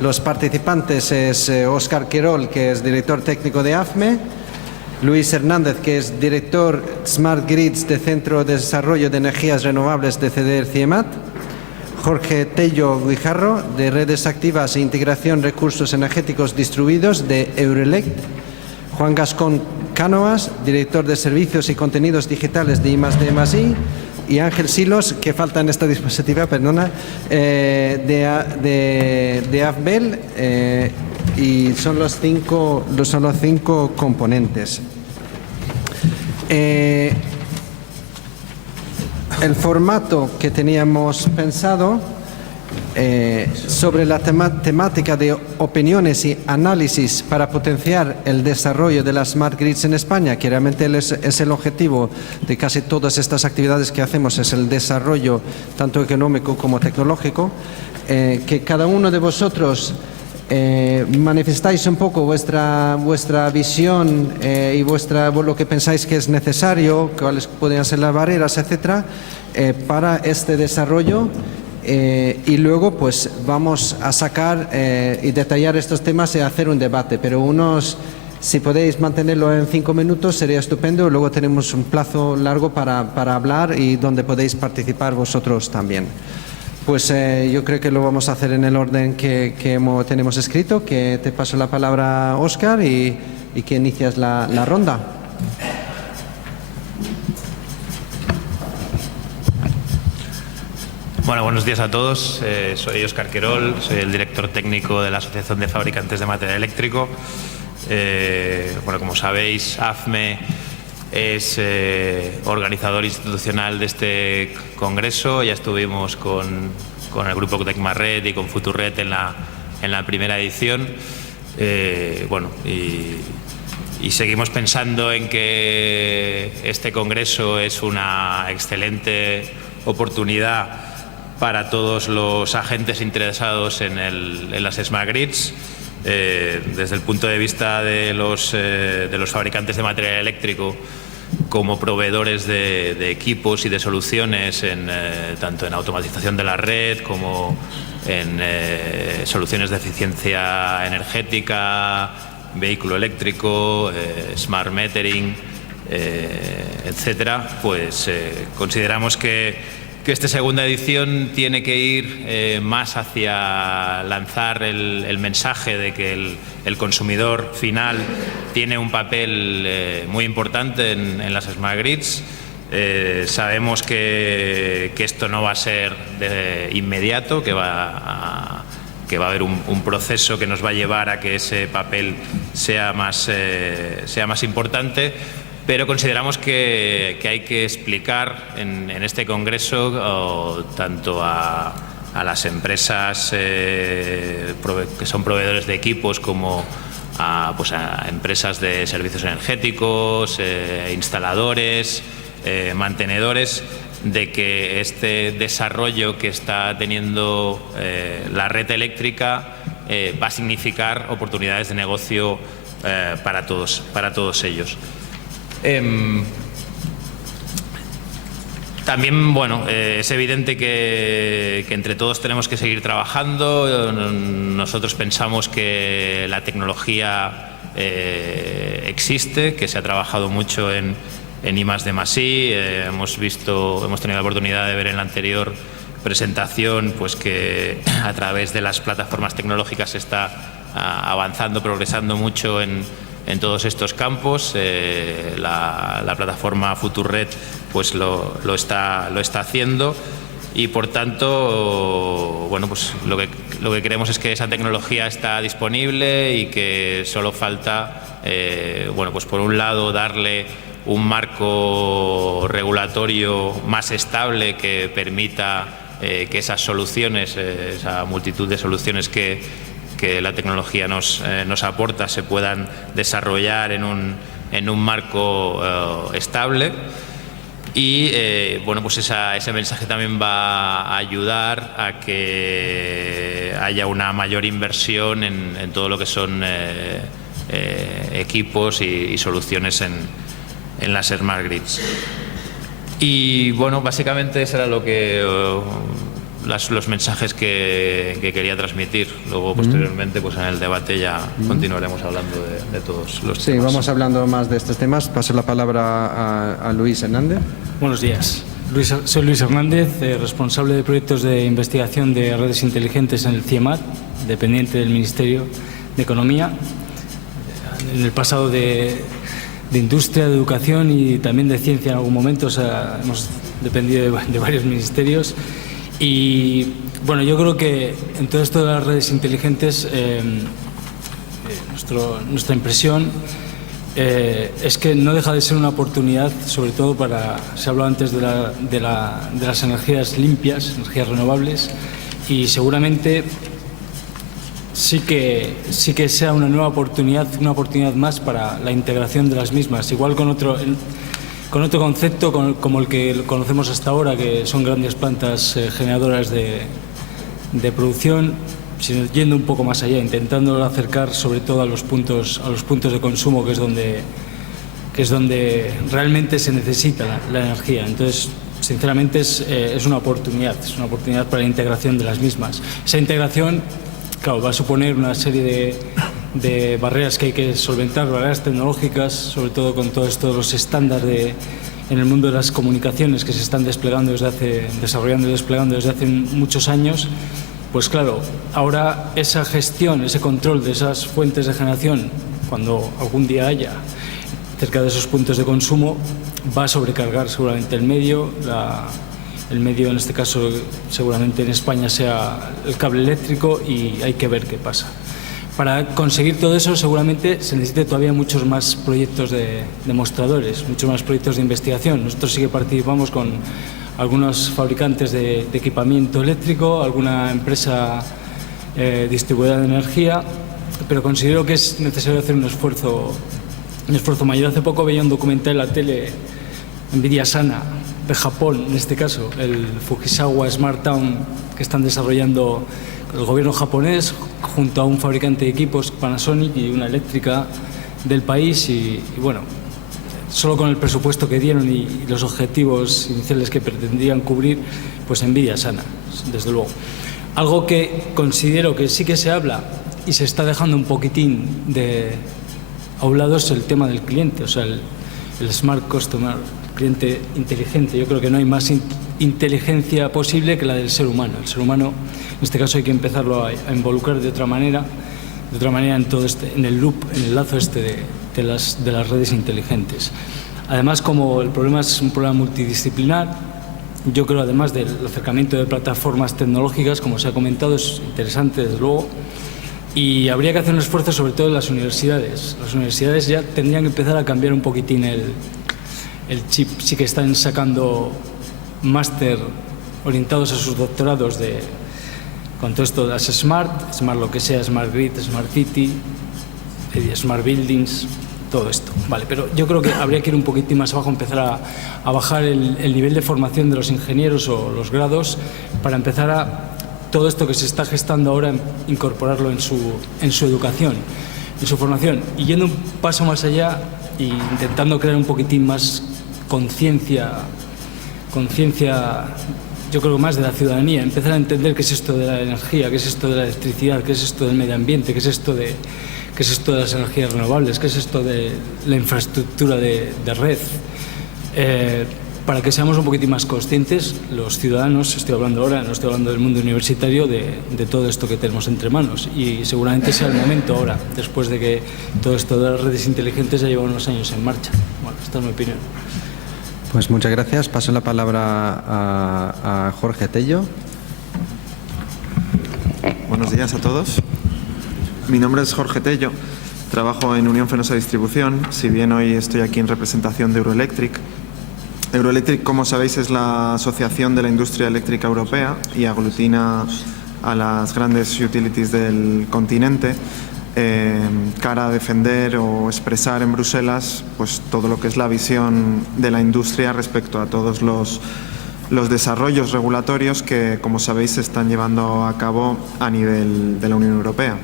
Los participantes es Óscar Querol, que es director técnico de AFME, Luis Hernández, que es director Smart Grids de Centro de Desarrollo de Energías Renovables de CDR-CIEMAT, Jorge Tello Guijarro, de Redes Activas e Integración Recursos Energéticos Distribuidos de Eurelect, Juan Gascón Cánovas, director de Servicios y Contenidos Digitales de I+D+I, y Ángel Silos, que falta en esta diapositiva, perdona, de AFBEL, y son los cinco componentes. El formato que teníamos pensado sobre la temática de opiniones y análisis para potenciar el desarrollo de las Smart Grids en España, que realmente es el objetivo de casi todas estas actividades que hacemos, es el desarrollo tanto económico como tecnológico, que cada uno de vosotros manifestáis un poco vuestra visión y lo que pensáis que es necesario, cuáles podrían ser las barreras, etcétera, para este desarrollo. Y luego pues vamos a sacar y detallar estos temas y hacer un debate, pero si podéis mantenerlo en 5 minutos sería estupendo. Luego tenemos un plazo largo para hablar y donde podéis participar vosotros también. Pues yo creo que lo vamos a hacer en el orden que tenemos escrito, que te paso la palabra, Óscar, y que inicias la ronda. Bueno, buenos días a todos. Soy Óscar Querol, soy el director técnico de la Asociación de Fabricantes de Material Eléctrico. Bueno, como sabéis, AFME es organizador institucional de este congreso. Ya estuvimos con el grupo Tecmarred y con Futurred en la primera edición. Bueno, y seguimos pensando en que este congreso es una excelente oportunidad para todos los agentes interesados en las Smart Grids, desde el punto de vista de los fabricantes de material eléctrico como proveedores de equipos y de soluciones tanto en automatización de la red como en soluciones de eficiencia energética, vehículo eléctrico, smart metering, etcétera. Pues consideramos que esta segunda edición tiene que ir más hacia lanzar el mensaje de que el consumidor final tiene un papel muy importante en las Smart Grids. Sabemos que esto no va a ser inmediato, que va a haber un proceso que nos va a llevar a que ese papel sea más importante. Pero consideramos que hay que explicar en este congreso tanto a las empresas que son proveedores de equipos como a empresas de servicios energéticos, instaladores, mantenedores, de que este desarrollo que está teniendo la red eléctrica va a significar oportunidades de negocio para todos ellos. También, bueno, es evidente que entre todos tenemos que seguir trabajando. Nosotros pensamos que la tecnología existe, que se ha trabajado mucho en I+D+I. Hemos tenido la oportunidad de ver en la anterior presentación pues que a través de las plataformas tecnológicas se está avanzando, progresando mucho en todos estos campos. La plataforma Futurred pues lo está haciendo, y por tanto bueno, pues lo que queremos es que esa tecnología está disponible y que solo falta bueno, pues por un lado darle un marco regulatorio más estable que permita que esas soluciones, esa multitud de soluciones que la tecnología nos aporta, se puedan desarrollar en un marco estable. Y bueno, pues ese mensaje también va a ayudar a que haya una mayor inversión en todo lo que son equipos y soluciones en las Smart Grids. Y bueno, básicamente eso era lo que los mensajes que quería transmitir. Luego, posteriormente, pues en el debate ya continuaremos hablando de todos los temas. Sí, vamos hablando más de estos temas. Paso la palabra a Luis Hernández. Buenos días. Soy Luis Hernández, responsable de proyectos de investigación de redes inteligentes en el CIEMAT, dependiente del Ministerio de Economía. En el pasado de Industria, de Educación y también de Ciencia en algún momento. O sea, hemos dependido de varios ministerios. Y bueno, yo creo que en todo esto de las redes inteligentes, nuestra impresión es que no deja de ser una oportunidad, sobre todo se habló antes de las energías limpias, energías renovables, y seguramente sí que sea una nueva oportunidad, más para la integración de las mismas, igual con otro concepto como el que conocemos hasta ahora, que son grandes plantas generadoras de producción, sino yendo un poco más allá, intentando acercar sobre todo a los puntos de consumo, que es donde realmente se necesita la energía. Entonces, sinceramente, es una oportunidad para la integración de las mismas. Esa integración, claro, va a suponer una serie de barreras que hay que solventar, barreras tecnológicas, sobre todo con todo esto de los estándares en el mundo de las comunicaciones que se están desarrollando y desplegando desde hace muchos años. Pues claro, ahora esa gestión, ese control de esas fuentes de generación, cuando algún día haya cerca de esos puntos de consumo, va a sobrecargar seguramente el medio. El medio, en este caso, seguramente en España sea el cable eléctrico, y hay que ver qué pasa. Para conseguir todo eso, seguramente se necesite todavía muchos más proyectos de demostradores, muchos más proyectos de investigación. Nosotros sí que participamos con algunos fabricantes de equipamiento eléctrico, alguna empresa distribuidora de energía, pero considero que es necesario hacer un esfuerzo mayor. Hace poco veía un documental en la tele, Nvidia Sana, de Japón, en este caso, el Fujisawa Smart Town, que están desarrollando el gobierno japonés junto a un fabricante de equipos, Panasonic, y una eléctrica del país, y bueno, solo con el presupuesto que dieron y los objetivos iniciales que pretendían cubrir, pues Nvidia Sana, desde luego. Algo que considero que sí que se habla y se está dejando un poquitín a un lado es el tema del cliente, o sea, el Smart Customer, cliente inteligente. Yo creo que no hay más inteligencia posible que la del ser humano. El ser humano, en este caso, hay que empezarlo a involucrar de otra manera en todo en el loop, en el lazo de las redes inteligentes. Además, como el problema es un problema multidisciplinar, yo creo, además del acercamiento de plataformas tecnológicas, como se ha comentado, es interesante, desde luego, y habría que hacer un esfuerzo sobre todo en las universidades. Las universidades ya tendrían que empezar a cambiar un poquitín el chip. Sí que están sacando máster orientados a sus doctorados con todo esto de las smart lo que sea, Smart Grid, Smart City, Smart Buildings, todo esto. Vale, pero yo creo que habría que ir un poquitín más abajo, empezar a bajar el nivel de formación de los ingenieros o los grados, para empezar a todo esto que se está gestando ahora, incorporarlo en su educación, en su formación, y yendo un paso más allá e intentando crear un poquitín más conciencia, yo creo, más de la ciudadanía, empezar a entender qué es esto de la energía, qué es esto de la electricidad, qué es esto del medio ambiente, qué es esto de las energías renovables, qué es esto de la infraestructura de red, para que seamos un poquitín más conscientes los ciudadanos. Estoy hablando ahora, no estoy hablando del mundo universitario, de todo esto que tenemos entre manos, y seguramente sea el momento ahora, después de que todo esto de las redes inteligentes ya lleva unos años en marcha. Bueno, esta es mi opinión. Pues muchas gracias. Paso la palabra a Jorge Tello. Buenos días a todos. Mi nombre es Jorge Tello. Trabajo en Unión Fenosa Distribución, si bien hoy estoy aquí en representación de Euroelectric. Euroelectric, como sabéis, es la asociación de la industria eléctrica europea y aglutina a las grandes utilities del continente, cara a defender o expresar en Bruselas pues todo lo que es la visión de la industria respecto a todos los desarrollos regulatorios que, como sabéis, se están llevando a cabo a nivel de la Unión Europea.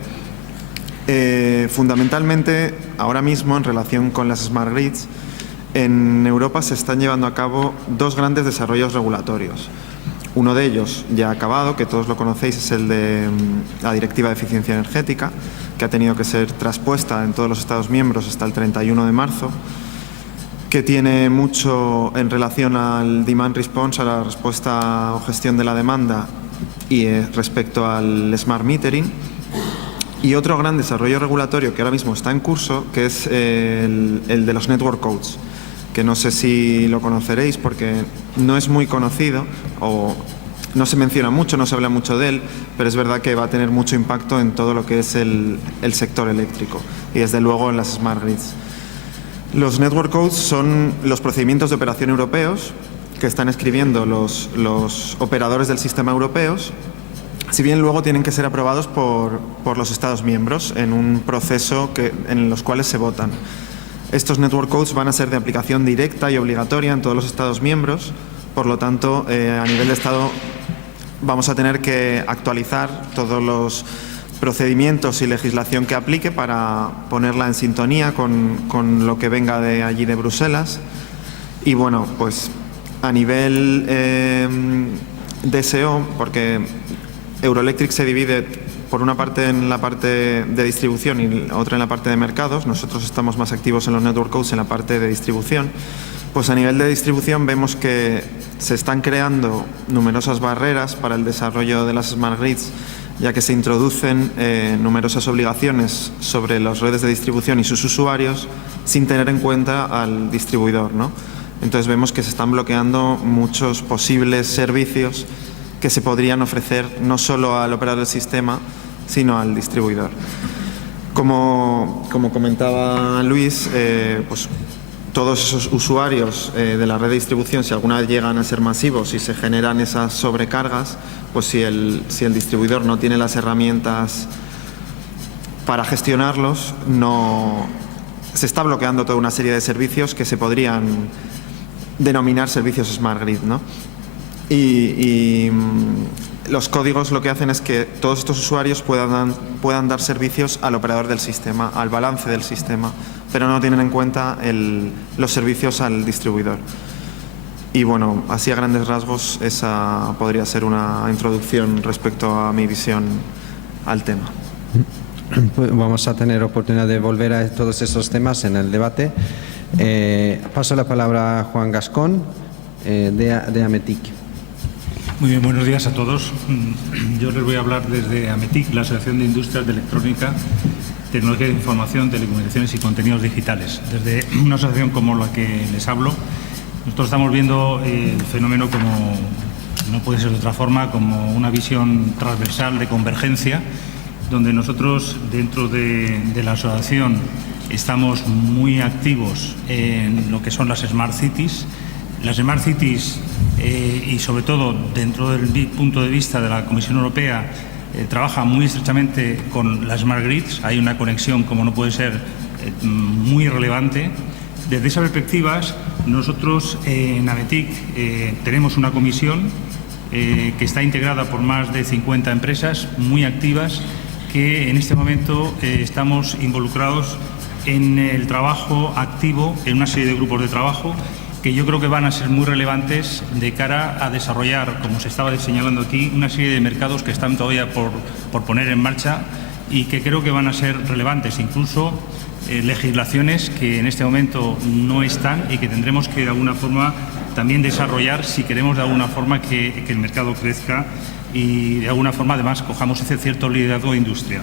Fundamentalmente, ahora mismo, en relación con las Smart Grids, en Europa se están llevando a cabo dos grandes desarrollos regulatorios. Uno de ellos ya ha acabado, que todos lo conocéis, es el de la Directiva de Eficiencia Energética, que ha tenido que ser traspuesta en todos los Estados miembros hasta el 31 de marzo, que tiene mucho en relación al demand response, a la respuesta o gestión de la demanda y respecto al smart metering. Y otro gran desarrollo regulatorio que ahora mismo está en curso, que es el de los network codes, que no sé si lo conoceréis porque no es muy conocido o no se menciona mucho, no se habla mucho de él, pero es verdad que va a tener mucho impacto en todo lo que es el sector eléctrico y desde luego en las smart grids. Los network codes son los procedimientos de operación europeos que están escribiendo los operadores del sistema europeos, si bien luego tienen que ser aprobados por los Estados miembros en un proceso en los cuales se votan. Estos network codes van a ser de aplicación directa y obligatoria en todos los Estados miembros, por lo tanto, a nivel de Estado vamos a tener que actualizar todos los procedimientos y legislación que aplique para ponerla en sintonía con lo que venga de allí de Bruselas. Y bueno, pues a nivel DSO, porque Euroelectric se divide por una parte en la parte de distribución y otra en la parte de mercados. Nosotros estamos más activos en los network codes en la parte de distribución. Pues a nivel de distribución vemos que se están creando numerosas barreras para el desarrollo de las smart grids, ya que se introducen numerosas obligaciones sobre las redes de distribución y sus usuarios sin tener en cuenta al distribuidor, ¿no? Entonces vemos que se están bloqueando muchos posibles servicios que se podrían ofrecer no solo al operador del sistema, sino al distribuidor. Como comentaba Luis, pues todos esos usuarios de la red de distribución, si alguna vez llegan a ser masivos y se generan esas sobrecargas, pues si el distribuidor no tiene las herramientas para gestionarlos, se está bloqueando toda una serie de servicios que se podrían denominar servicios Smart Grid, ¿no? Y los códigos lo que hacen es que todos estos usuarios puedan dar servicios al operador del sistema, al balance del sistema, pero no tienen en cuenta los servicios al distribuidor. Y bueno, así a grandes rasgos esa podría ser una introducción respecto a mi visión al tema. Pues vamos a tener oportunidad de volver a todos estos temas en el debate. Paso la palabra a Juan Gascón, de Ametic. Muy bien, buenos días a todos. Yo les voy a hablar desde Ametic, la Asociación de Industrias de Electrónica, Tecnología de Información, Telecomunicaciones y Contenidos Digitales. Desde una asociación como la que les hablo, nosotros estamos viendo el fenómeno como, no puede ser de otra forma, como una visión transversal de convergencia, donde nosotros dentro de la asociación estamos muy activos en lo que son las Smart Cities. Las Smart Cities y sobre todo dentro del punto de vista de la Comisión Europea trabaja muy estrechamente con las Smart Grids. Hay una conexión, como no puede ser, muy relevante. Desde esas perspectivas, nosotros en Ametic tenemos una comisión que está integrada por más de 50 empresas muy activas que en este momento estamos involucrados en el trabajo activo en una serie de grupos de trabajo que yo creo que van a ser muy relevantes de cara a desarrollar, como se estaba señalando aquí, una serie de mercados que están todavía por poner en marcha y que creo que van a ser relevantes, incluso legislaciones que en este momento no están y que tendremos que de alguna forma también desarrollar si queremos de alguna forma que el mercado crezca y de alguna forma además cojamos ese cierto liderazgo industrial.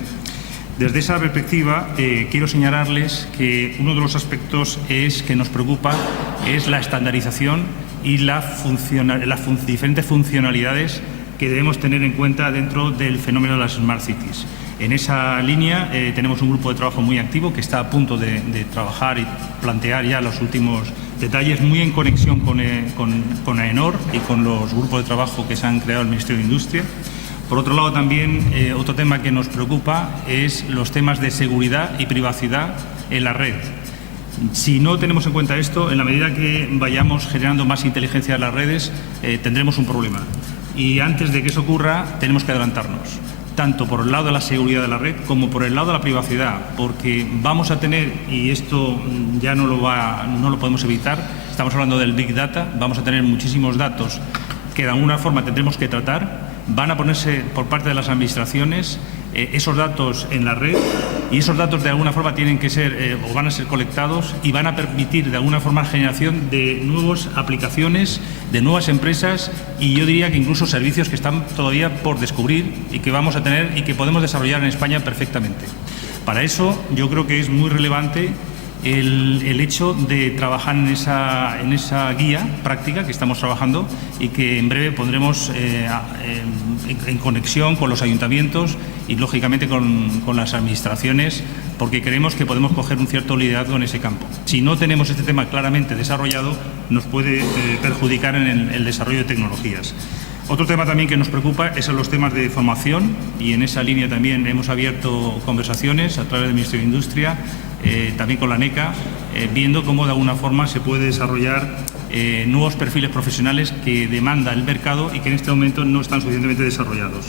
Desde esa perspectiva, quiero señalarles que uno de los aspectos que nos preocupa es la estandarización y las diferentes funcionalidades que debemos tener en cuenta dentro del fenómeno de las Smart Cities. En esa línea tenemos un grupo de trabajo muy activo que está a punto de trabajar y plantear ya los últimos detalles, muy en conexión con AENOR y con los grupos de trabajo que se han creado en el Ministerio de Industria. Por otro lado, también otro tema que nos preocupa es los temas de seguridad y privacidad en la red. Si no tenemos en cuenta esto, en la medida que vayamos generando más inteligencia en las redes, tendremos un problema. Y antes de que eso ocurra, tenemos que adelantarnos, tanto por el lado de la seguridad de la red como por el lado de la privacidad, porque vamos a tener, y esto ya no lo podemos evitar, estamos hablando del Big Data, vamos a tener muchísimos datos que de alguna forma tendremos que tratar. Van a ponerse por parte de las administraciones esos datos en la red, y esos datos de alguna forma tienen que ser o van a ser colectados y van a permitir de alguna forma la generación de nuevas aplicaciones, de nuevas empresas, y yo diría que incluso servicios que están todavía por descubrir y que vamos a tener y que podemos desarrollar en España perfectamente. Para eso yo creo que es muy relevante el hecho de trabajar en esa guía práctica que estamos trabajando y que en breve pondremos en conexión con los ayuntamientos y lógicamente con las administraciones, porque creemos que podemos coger un cierto liderazgo en ese campo. Si no tenemos este tema claramente desarrollado, nos puede perjudicar en el desarrollo de tecnologías. Otro tema también que nos preocupa es los temas de formación, y en esa línea también hemos abierto conversaciones a través del Ministerio de Industria, también con la NECA, viendo cómo de alguna forma se puede desarrollar nuevos perfiles profesionales que demanda el mercado y que en este momento no están suficientemente desarrollados.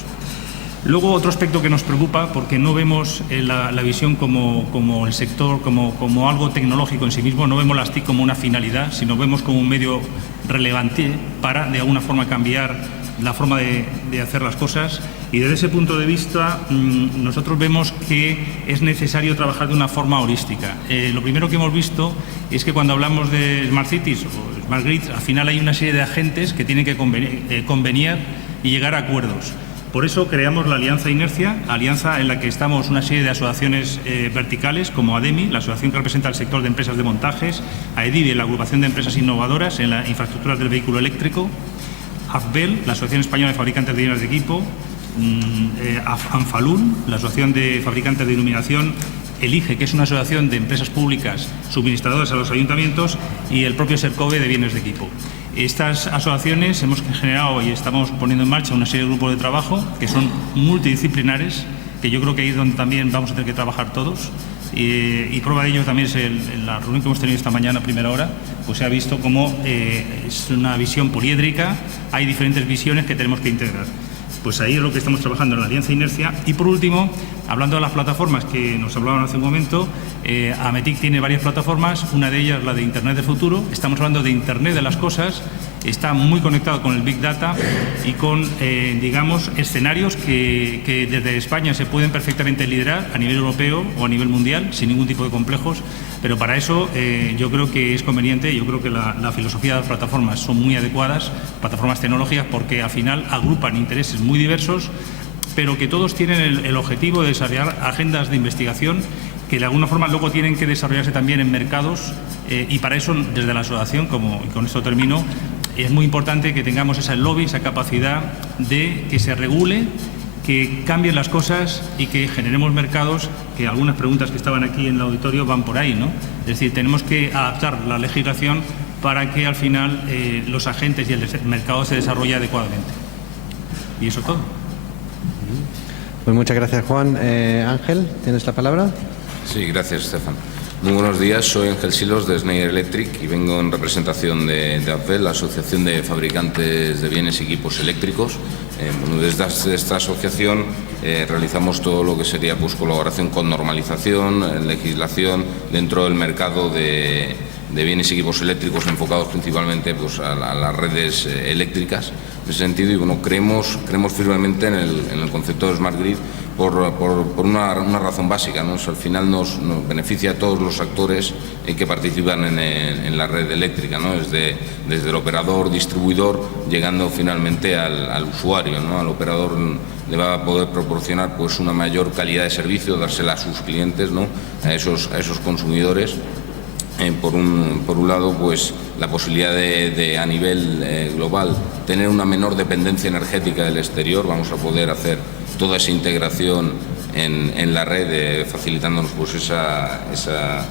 Luego, otro aspecto que nos preocupa, porque no vemos la visión como el sector, como algo tecnológico en sí mismo, no vemos las TIC como una finalidad, sino vemos como un medio relevante para de alguna forma cambiar la forma de hacer las cosas, y desde ese punto de vista nosotros vemos que es necesario trabajar de una forma holística. Lo primero que hemos visto es que cuando hablamos de Smart Cities o Smart Grids, al final hay una serie de agentes que tienen que convenir y llegar a acuerdos. Por eso creamos la Alianza Inercia, alianza en la que estamos una serie de asociaciones verticales, como ADEMI, la asociación que representa el sector de empresas de montajes, AEDIVE, la agrupación de empresas innovadoras en las infraestructuras del vehículo eléctrico, AFBEL, la Asociación Española de Fabricantes de Líneas de Equipo, ANFALUN, la Asociación de Fabricantes de Iluminación, ELIGE, que es una asociación de empresas públicas suministradoras a los ayuntamientos, y el propio SERCOVE de bienes de equipo. Estas asociaciones hemos generado y estamos poniendo en marcha una serie de grupos de trabajo que son multidisciplinares, que yo creo que ahí es donde también vamos a tener que trabajar todos. Y prueba de ello también es la reunión que hemos tenido esta mañana a primera hora, pues se ha visto cómo es una visión poliédrica, hay diferentes visiones que tenemos que integrar. Pues ahí es lo que estamos trabajando en la Alianza Inercia. Y por último, hablando de las plataformas que nos hablaban hace un momento, AMETIC tiene varias plataformas, una de ellas la de Internet del Futuro. Estamos hablando de Internet de las cosas, está muy conectado con el Big Data y con, digamos, escenarios que desde España se pueden perfectamente liderar a nivel europeo o a nivel mundial, sin ningún tipo de complejos. Pero para eso yo creo que es conveniente, yo creo que la filosofía de las plataformas son muy adecuadas, plataformas tecnológicas, porque al final agrupan intereses muy diversos, pero que todos tienen el objetivo de desarrollar agendas de investigación que de alguna forma luego tienen que desarrollarse también en mercados, y para eso desde la asociación, y con esto termino, es muy importante que tengamos ese lobby, esa capacidad de que se regule, que cambien las cosas y que generemos mercados, que algunas preguntas que estaban aquí en el auditorio van por ahí, ¿no? Es decir, tenemos que adaptar la legislación para que al final los agentes y el mercado se desarrolle adecuadamente. Y eso es todo. Pues muchas gracias, Juan. Ángel, ¿tienes la palabra? Sí, gracias, Estefan. Muy buenos días, soy Ángel Silos de Schneider Electric y vengo en representación de AFBEL, la Asociación de Fabricantes de Bienes y Equipos Eléctricos. Desde esta asociación realizamos todo lo que sería colaboración con normalización, legislación dentro del mercado de bienes y equipos eléctricos, enfocados principalmente a las redes eléctricas. En ese sentido, y creemos firmemente en el concepto de Smart Grid por una razón básica, ¿no? Al final nos beneficia a todos los actores que participan en la red eléctrica, ¿no? Desde el operador, distribuidor, llegando finalmente al usuario, ¿no? Al operador le va a poder proporcionar pues una mayor calidad de servicio, dársela a sus clientes, ¿no? a esos consumidores. Por un lado, pues la posibilidad de a nivel global tener una menor dependencia energética del exterior. Vamos a poder hacer toda esa integración en la red, facilitándonos pues esa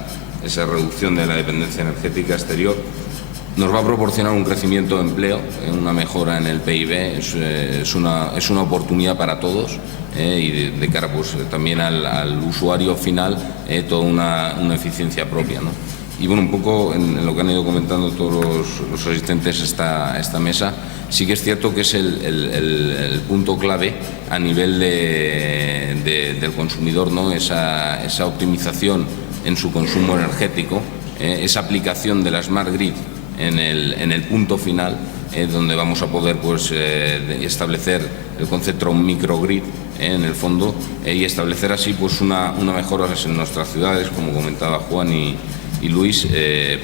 reducción de la dependencia energética exterior. Nos va a proporcionar un crecimiento de empleo, una mejora en el PIB, es una oportunidad para todos, y de cara pues también al usuario final, toda una eficiencia propia, ¿no? Y bueno, un poco en lo que han ido comentando todos los asistentes a esta mesa, sí que es cierto que es el punto clave a nivel del consumidor, ¿no? Esa optimización en su consumo energético, esa aplicación de la Smart Grid en el punto final, donde vamos a poder pues, establecer el concepto de un microgrid en el fondo y establecer así pues, una mejora en nuestras ciudades, como comentaba Juan y Luis,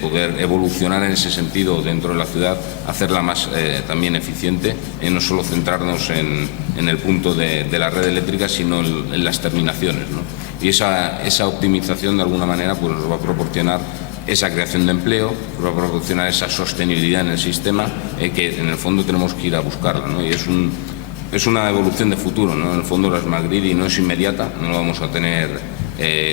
poder evolucionar en ese sentido dentro de la ciudad, hacerla más también eficiente, no solo centrarnos en el punto de la red eléctrica, sino en las terminaciones, ¿no? Y esa optimización de alguna manera pues, nos va a proporcionar esa creación de empleo, nos va a proporcionar esa sostenibilidad en el sistema que en el fondo tenemos que ir a buscarla, ¿no? Y es una evolución de futuro, ¿no? En el fondo la Smart Grid y no es inmediata, no lo vamos a tener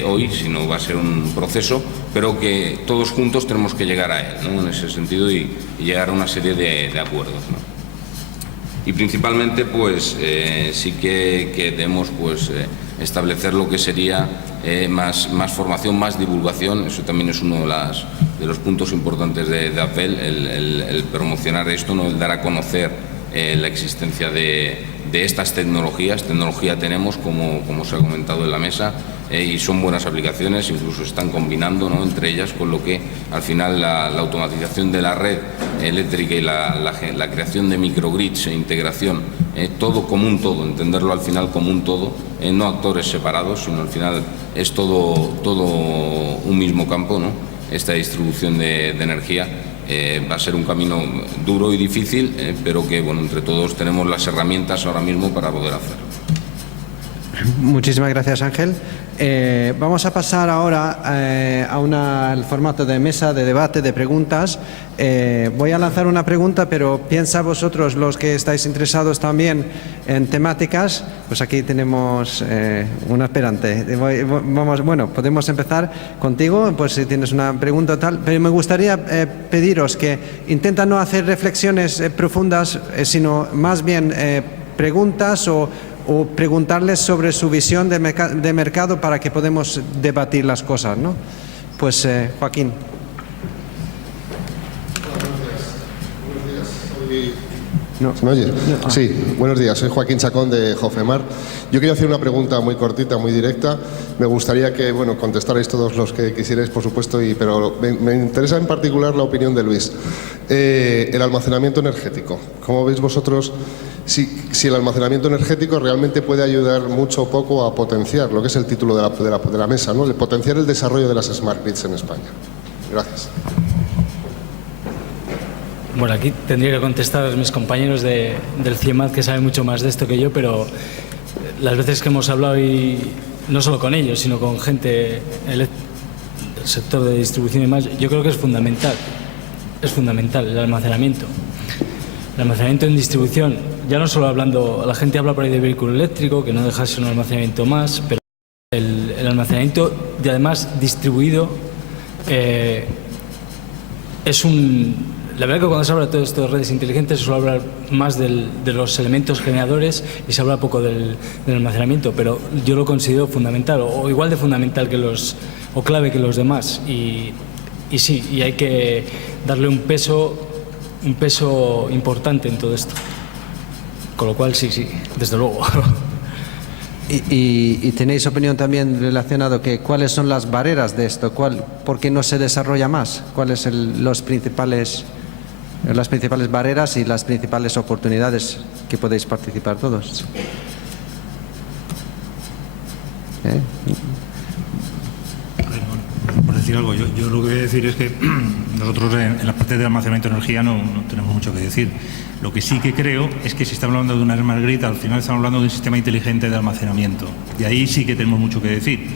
hoy, sino va a ser un proceso, pero que todos juntos tenemos que llegar a él, ¿no? En ese sentido y llegar a una serie de acuerdos, ¿no? Y principalmente pues sí que debemos pues establecer lo que sería más formación, más divulgación. Eso también es uno de los puntos importantes de APVEL, el promocionar esto, ¿no? El dar a conocer la existencia de estas tecnologías. Tecnología tenemos, como se ha comentado en la mesa, y son buenas aplicaciones, incluso están combinando, ¿no? Entre ellas, con lo que al final la automatización de la red eléctrica y la creación de microgrids e integración, todo como un todo, entenderlo al final como un todo, no actores separados, sino al final es todo un mismo campo, ¿no? Esta distribución de energía va a ser un camino duro y difícil, pero que bueno, entre todos tenemos las herramientas ahora mismo para poder hacerlo. Muchísimas gracias, Ángel. Vamos a pasar ahora al formato de mesa de debate, de preguntas. Voy a lanzar una pregunta, pero piensa vosotros, los que estáis interesados también en temáticas, pues aquí tenemos un aspirante. Bueno, podemos empezar contigo, pues si tienes una pregunta o tal, pero me gustaría pediros que intenten no hacer reflexiones profundas, sino más bien preguntas o preguntarles sobre su visión de mercado para que podamos debatir las cosas, ¿no? Pues Joaquín. No. ¿Se me oye? No. Sí, buenos días, soy Joaquín Chacón de Jofemar. Yo quería hacer una pregunta muy cortita, muy directa. Me gustaría que, bueno, contestarais todos los que quisierais, por supuesto, pero me interesa en particular la opinión de Luis. El almacenamiento energético. ¿Cómo veis vosotros si el almacenamiento energético realmente puede ayudar mucho o poco a potenciar, lo que es el título de la mesa, ¿no? El potenciar el desarrollo de las Smart Grids en España? Gracias. Bueno, aquí tendría que contestar a mis compañeros del CIEMAT que saben mucho más de esto que yo, pero las veces que hemos hablado, y no solo con ellos, sino con gente del sector de distribución y demás, yo creo que es fundamental el almacenamiento. El almacenamiento en distribución, ya no solo hablando, la gente habla por ahí de vehículo eléctrico, que no deja de ser un almacenamiento más, pero el almacenamiento, y además distribuido, es un... La verdad que cuando se habla de todo esto de redes inteligentes se suele hablar más de los elementos generadores y se habla poco del almacenamiento, pero yo lo considero fundamental, o igual de fundamental o clave que los demás, y sí, y hay que darle un peso importante en todo esto. Con lo cual sí, desde luego. ¿Y tenéis opinión también relacionado que cuáles son las barreras de esto? ¿Por qué no se desarrolla más? ¿Cuáles son las principales barreras y las principales oportunidades que podéis participar todos? Por decir algo, yo lo que voy a decir es que nosotros en la parte de almacenamiento de energía no tenemos mucho que decir. Lo que sí que creo es que si estamos hablando de una Smart Grid, al final estamos hablando de un sistema inteligente de almacenamiento. Y ahí sí que tenemos mucho que decir.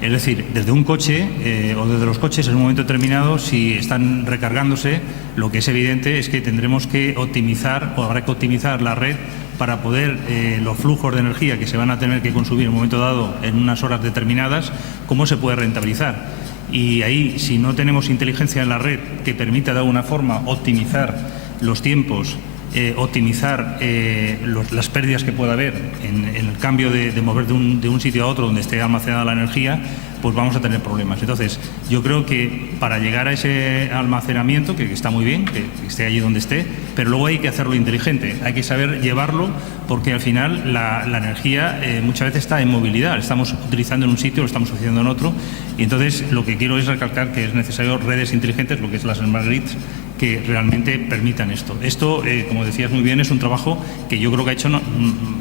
Es decir, desde un coche o desde los coches en un momento determinado, si están recargándose, lo que es evidente es que tendremos que optimizar o habrá que optimizar la red para poder los flujos de energía que se van a tener que consumir en un momento dado en unas horas determinadas, cómo se puede rentabilizar. Y ahí, si no tenemos inteligencia en la red que permita de alguna forma optimizar los tiempos, optimizar las pérdidas que pueda haber en el cambio de mover de un sitio a otro donde esté almacenada la energía, pues vamos a tener problemas. Entonces, yo creo que para llegar a ese almacenamiento, que está muy bien, que esté allí donde esté, pero luego hay que hacerlo inteligente, hay que saber llevarlo, porque al final la energía muchas veces está en movilidad, la estamos utilizando en un sitio, lo estamos haciendo en otro, y entonces lo que quiero es recalcar que es necesario redes inteligentes, lo que es las Smart Grids, que realmente permitan esto. Esto, como decías muy bien, es un trabajo que yo creo que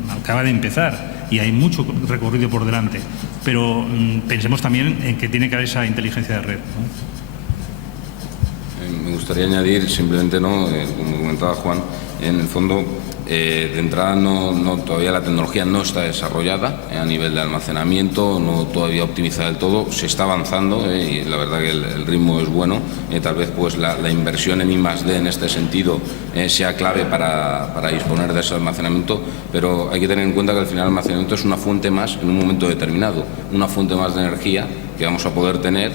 acaba de empezar y hay mucho recorrido por delante, pero pensemos también en que tiene que haber esa inteligencia de red, ¿no? Me gustaría añadir simplemente, como comentaba Juan, en el fondo, de entrada todavía la tecnología no está desarrollada a nivel de almacenamiento, no todavía optimizada del todo, se está avanzando y la verdad que el ritmo es bueno. Tal vez pues la inversión en I+D en este sentido sea clave para disponer de ese almacenamiento, pero hay que tener en cuenta que al final el almacenamiento es una fuente más en un momento determinado, una fuente más de energía que vamos a poder tener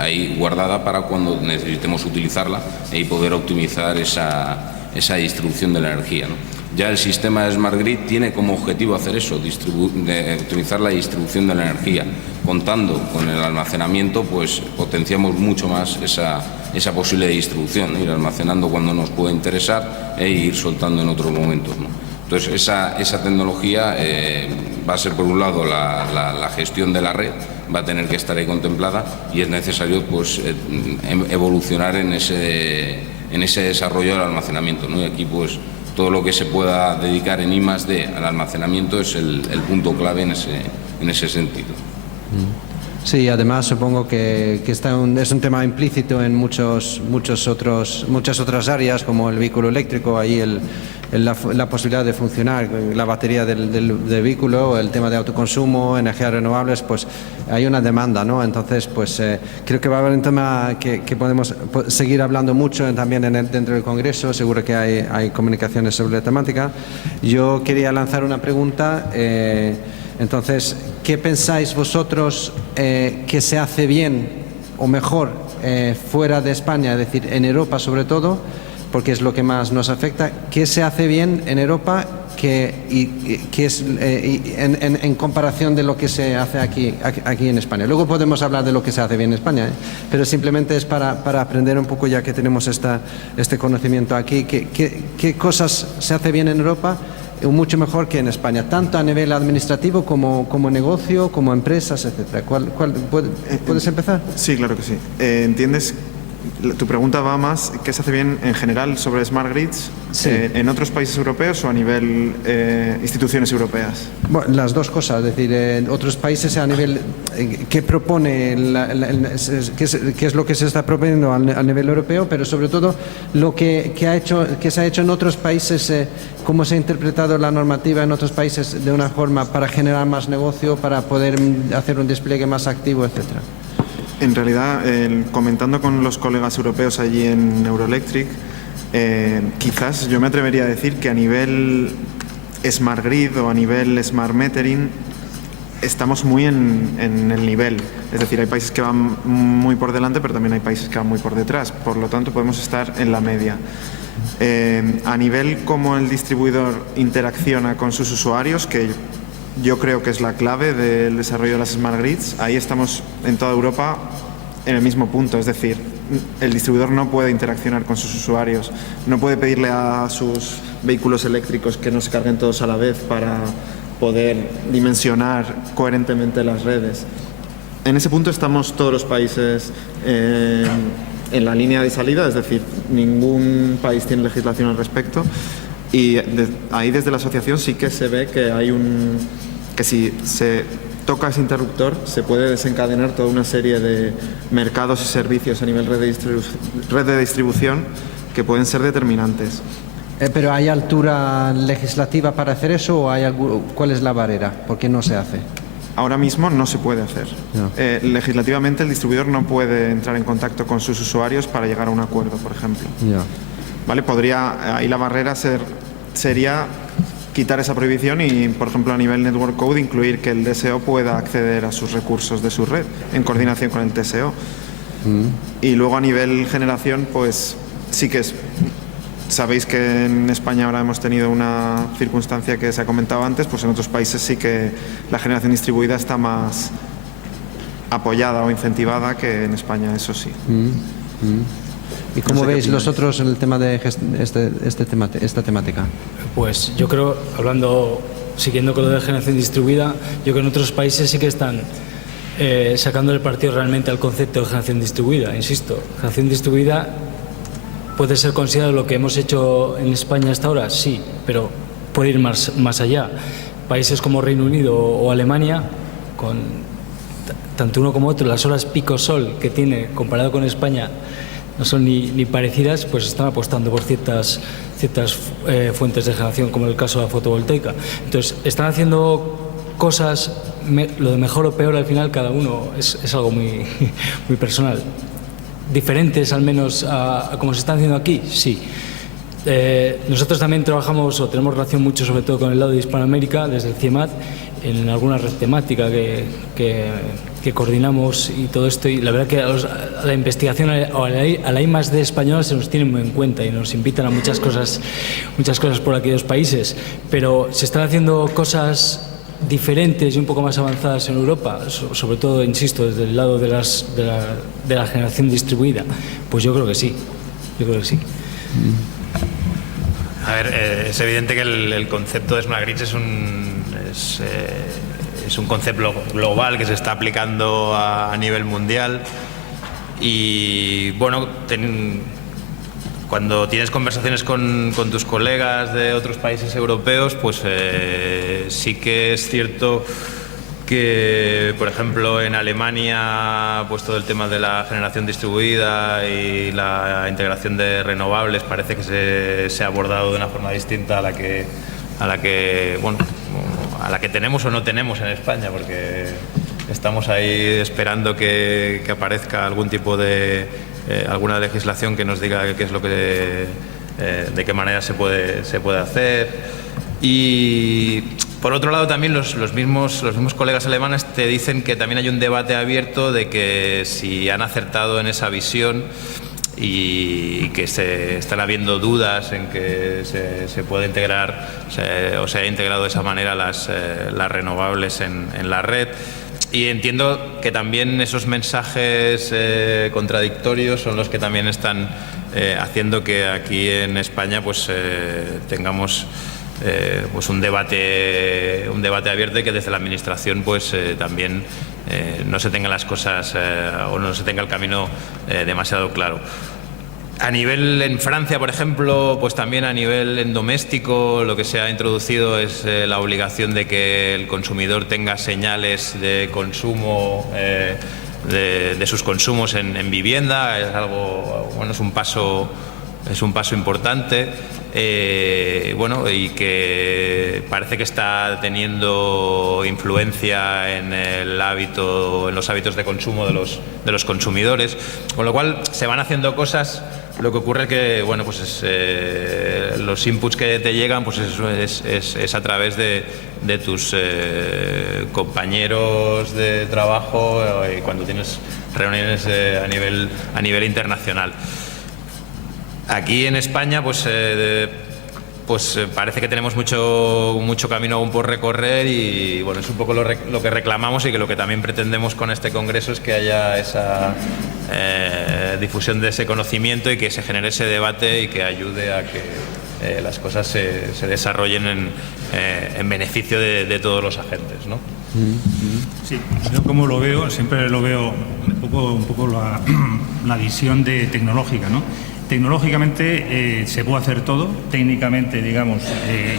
ahí guardada para cuando necesitemos utilizarla y poder optimizar esa distribución de la energía, ¿no? Ya el sistema de Smart Grid tiene como objetivo hacer eso, optimizar la distribución de la energía. Contando con el almacenamiento, pues potenciamos mucho más esa posible distribución, ¿no? Ir almacenando cuando nos pueda interesar e ir soltando en otros momentos, ¿no? Entonces, esa tecnología va a ser, por un lado, la gestión de la red, va a tener que estar ahí contemplada y es necesario pues evolucionar en ese desarrollo del almacenamiento, ¿no? Y aquí pues todo lo que se pueda dedicar en I+D al almacenamiento es el punto clave en ese sentido. Sí, además supongo que es un tema implícito en muchas otras áreas, como el vehículo eléctrico, ahí la posibilidad de funcionar, la batería del vehículo, el tema de autoconsumo, energías renovables, pues hay una demanda, ¿no? Entonces, pues creo que va a haber un tema que podemos seguir hablando mucho también dentro del Congreso. Seguro que hay comunicaciones sobre la temática. Yo quería lanzar una pregunta. Entonces, ¿qué pensáis vosotros que se hace bien o mejor fuera de España, es decir, en Europa sobre todo, porque es lo que más nos afecta? ¿Qué se hace bien en Europa en comparación de lo que se hace aquí en España? Luego podemos hablar de lo que se hace bien en España, pero simplemente es para aprender un poco, ya que tenemos este conocimiento aquí, qué cosas se hace bien en Europa mucho mejor que en España, tanto a nivel administrativo como negocio, como empresas, etcétera. ¿Puedes empezar? Sí, claro que sí. ¿Entiendes? Tu pregunta va más, ¿qué se hace bien en general sobre Smart Grids? Sí. ¿En otros países europeos o a nivel instituciones europeas? Bueno, las dos cosas, es decir, en otros países a nivel, ¿qué propone, qué es lo que se está proponiendo a nivel europeo, pero sobre todo lo que se ha hecho en otros países, cómo se ha interpretado la normativa en otros países de una forma para generar más negocio, para poder hacer un despliegue más activo, etcétera? En realidad, comentando con los colegas europeos allí en Euroelectric, quizás yo me atrevería a decir que a nivel Smart Grid o a nivel Smart Metering estamos muy en el nivel. Es decir, hay países que van muy por delante, pero también hay países que van muy por detrás. Por lo tanto, podemos estar en la media. A nivel como el distribuidor interacciona con sus usuarios, que yo creo que es la clave del desarrollo de las Smart Grids, ahí estamos en toda Europa en el mismo punto. Es decir, el distribuidor no puede interaccionar con sus usuarios, no puede pedirle a sus vehículos eléctricos que no se carguen todos a la vez para poder dimensionar coherentemente las redes. En ese punto estamos todos los países en la línea de salida, es decir, ningún país tiene legislación al respecto. Y ahí desde la asociación sí que se ve que que si se toca ese interruptor se puede desencadenar toda una serie de mercados y servicios a nivel red de distribución que pueden ser determinantes. ¿Pero hay altura legislativa para hacer eso o cuál es la barrera? ¿Por qué no se hace? Ahora mismo no se puede hacer. No. Legislativamente el distribuidor no puede entrar en contacto con sus usuarios para llegar a un acuerdo, por ejemplo. Ya. ¿Vale? Ahí la barrera sería quitar esa prohibición y, por ejemplo, a nivel Network Code incluir que el DSO pueda acceder a sus recursos de su red en coordinación con el TSO. Y luego a nivel generación, pues sí que sabéis que en España ahora hemos tenido una circunstancia que se ha comentado antes, pues en otros países sí que la generación distribuida está más apoyada o incentivada que en España, eso sí. ¿Y cómo No sé qué veis los opináis. otros en el tema de esta temática? Pues yo creo, siguiendo con lo de generación distribuida, yo creo que en otros países sí que están sacando el partido realmente al concepto de generación distribuida. Insisto, generación distribuida ¿Puede ser considerado lo que hemos hecho en España hasta ahora? Sí, pero puede ir más allá. Países como Reino Unido o Alemania, con tanto uno como otro, las horas pico sol que tiene comparado con España no son ni parecidas, pues están apostando por ciertas fuentes de generación, como el caso de la fotovoltaica. Entonces, están haciendo cosas, lo de mejor o peor al final cada uno es algo muy personal. Diferentes al menos a como se están haciendo aquí, sí. Nosotros también trabajamos o tenemos relación mucho sobre todo con el lado de Hispanoamérica desde el CIEMAT en alguna red temática que coordinamos y todo esto, y la verdad que a la investigación o a la I+D española se nos tiene muy en cuenta y nos invitan a muchas cosas por aquellos países, pero se están haciendo cosas diferentes y un poco más avanzadas en Europa, sobre todo, insisto, desde el lado de la generación distribuida. Pues yo creo que sí, A ver, es evidente que el concepto de Smart Grids es un concepto global que se está aplicando a nivel mundial y, bueno, cuando tienes conversaciones con tus colegas de otros países europeos, pues sí que es cierto que, por ejemplo, en Alemania, pues todo el tema de la generación distribuida y la integración de renovables parece que se ha abordado de una forma distinta a la que tenemos o no tenemos en España, porque estamos ahí esperando que aparezca algún tipo de alguna legislación que nos diga qué es lo que de qué manera se puede hacer. Y por otro lado también los mismos colegas alemanes te dicen que también hay un debate abierto de que si han acertado en esa visión y que se están habiendo dudas en que se puede integrar o se haya integrado de esa manera las renovables en la red. Y entiendo que también esos mensajes contradictorios son los que también están haciendo que aquí en España pues tengamos pues un debate abierto y que desde la administración pues también no se tengan las cosas o no se tenga el camino demasiado claro. A nivel en Francia, por ejemplo, pues también a nivel en doméstico lo que se ha introducido es la obligación de que el consumidor tenga señales de consumo de sus consumos en vivienda. Es algo, bueno, es un paso importante, bueno, y que parece que está teniendo influencia en los hábitos de consumo de los consumidores, con lo cual se van haciendo cosas. Lo que ocurre es que, bueno, pues los inputs que te llegan pues es a través de tus compañeros de trabajo y cuando tienes reuniones a nivel internacional. Aquí en España pues parece que tenemos mucho camino aún por recorrer y, bueno, es un poco lo que reclamamos y que lo que también pretendemos con este congreso es que haya esa difusión de ese conocimiento y que se genere ese debate y que ayude a que las cosas se desarrollen en beneficio de todos los agentes, ¿no? Sí, yo como lo veo, siempre lo veo un poco la visión tecnológica, ¿no? Tecnológicamente se puede hacer todo, técnicamente, digamos,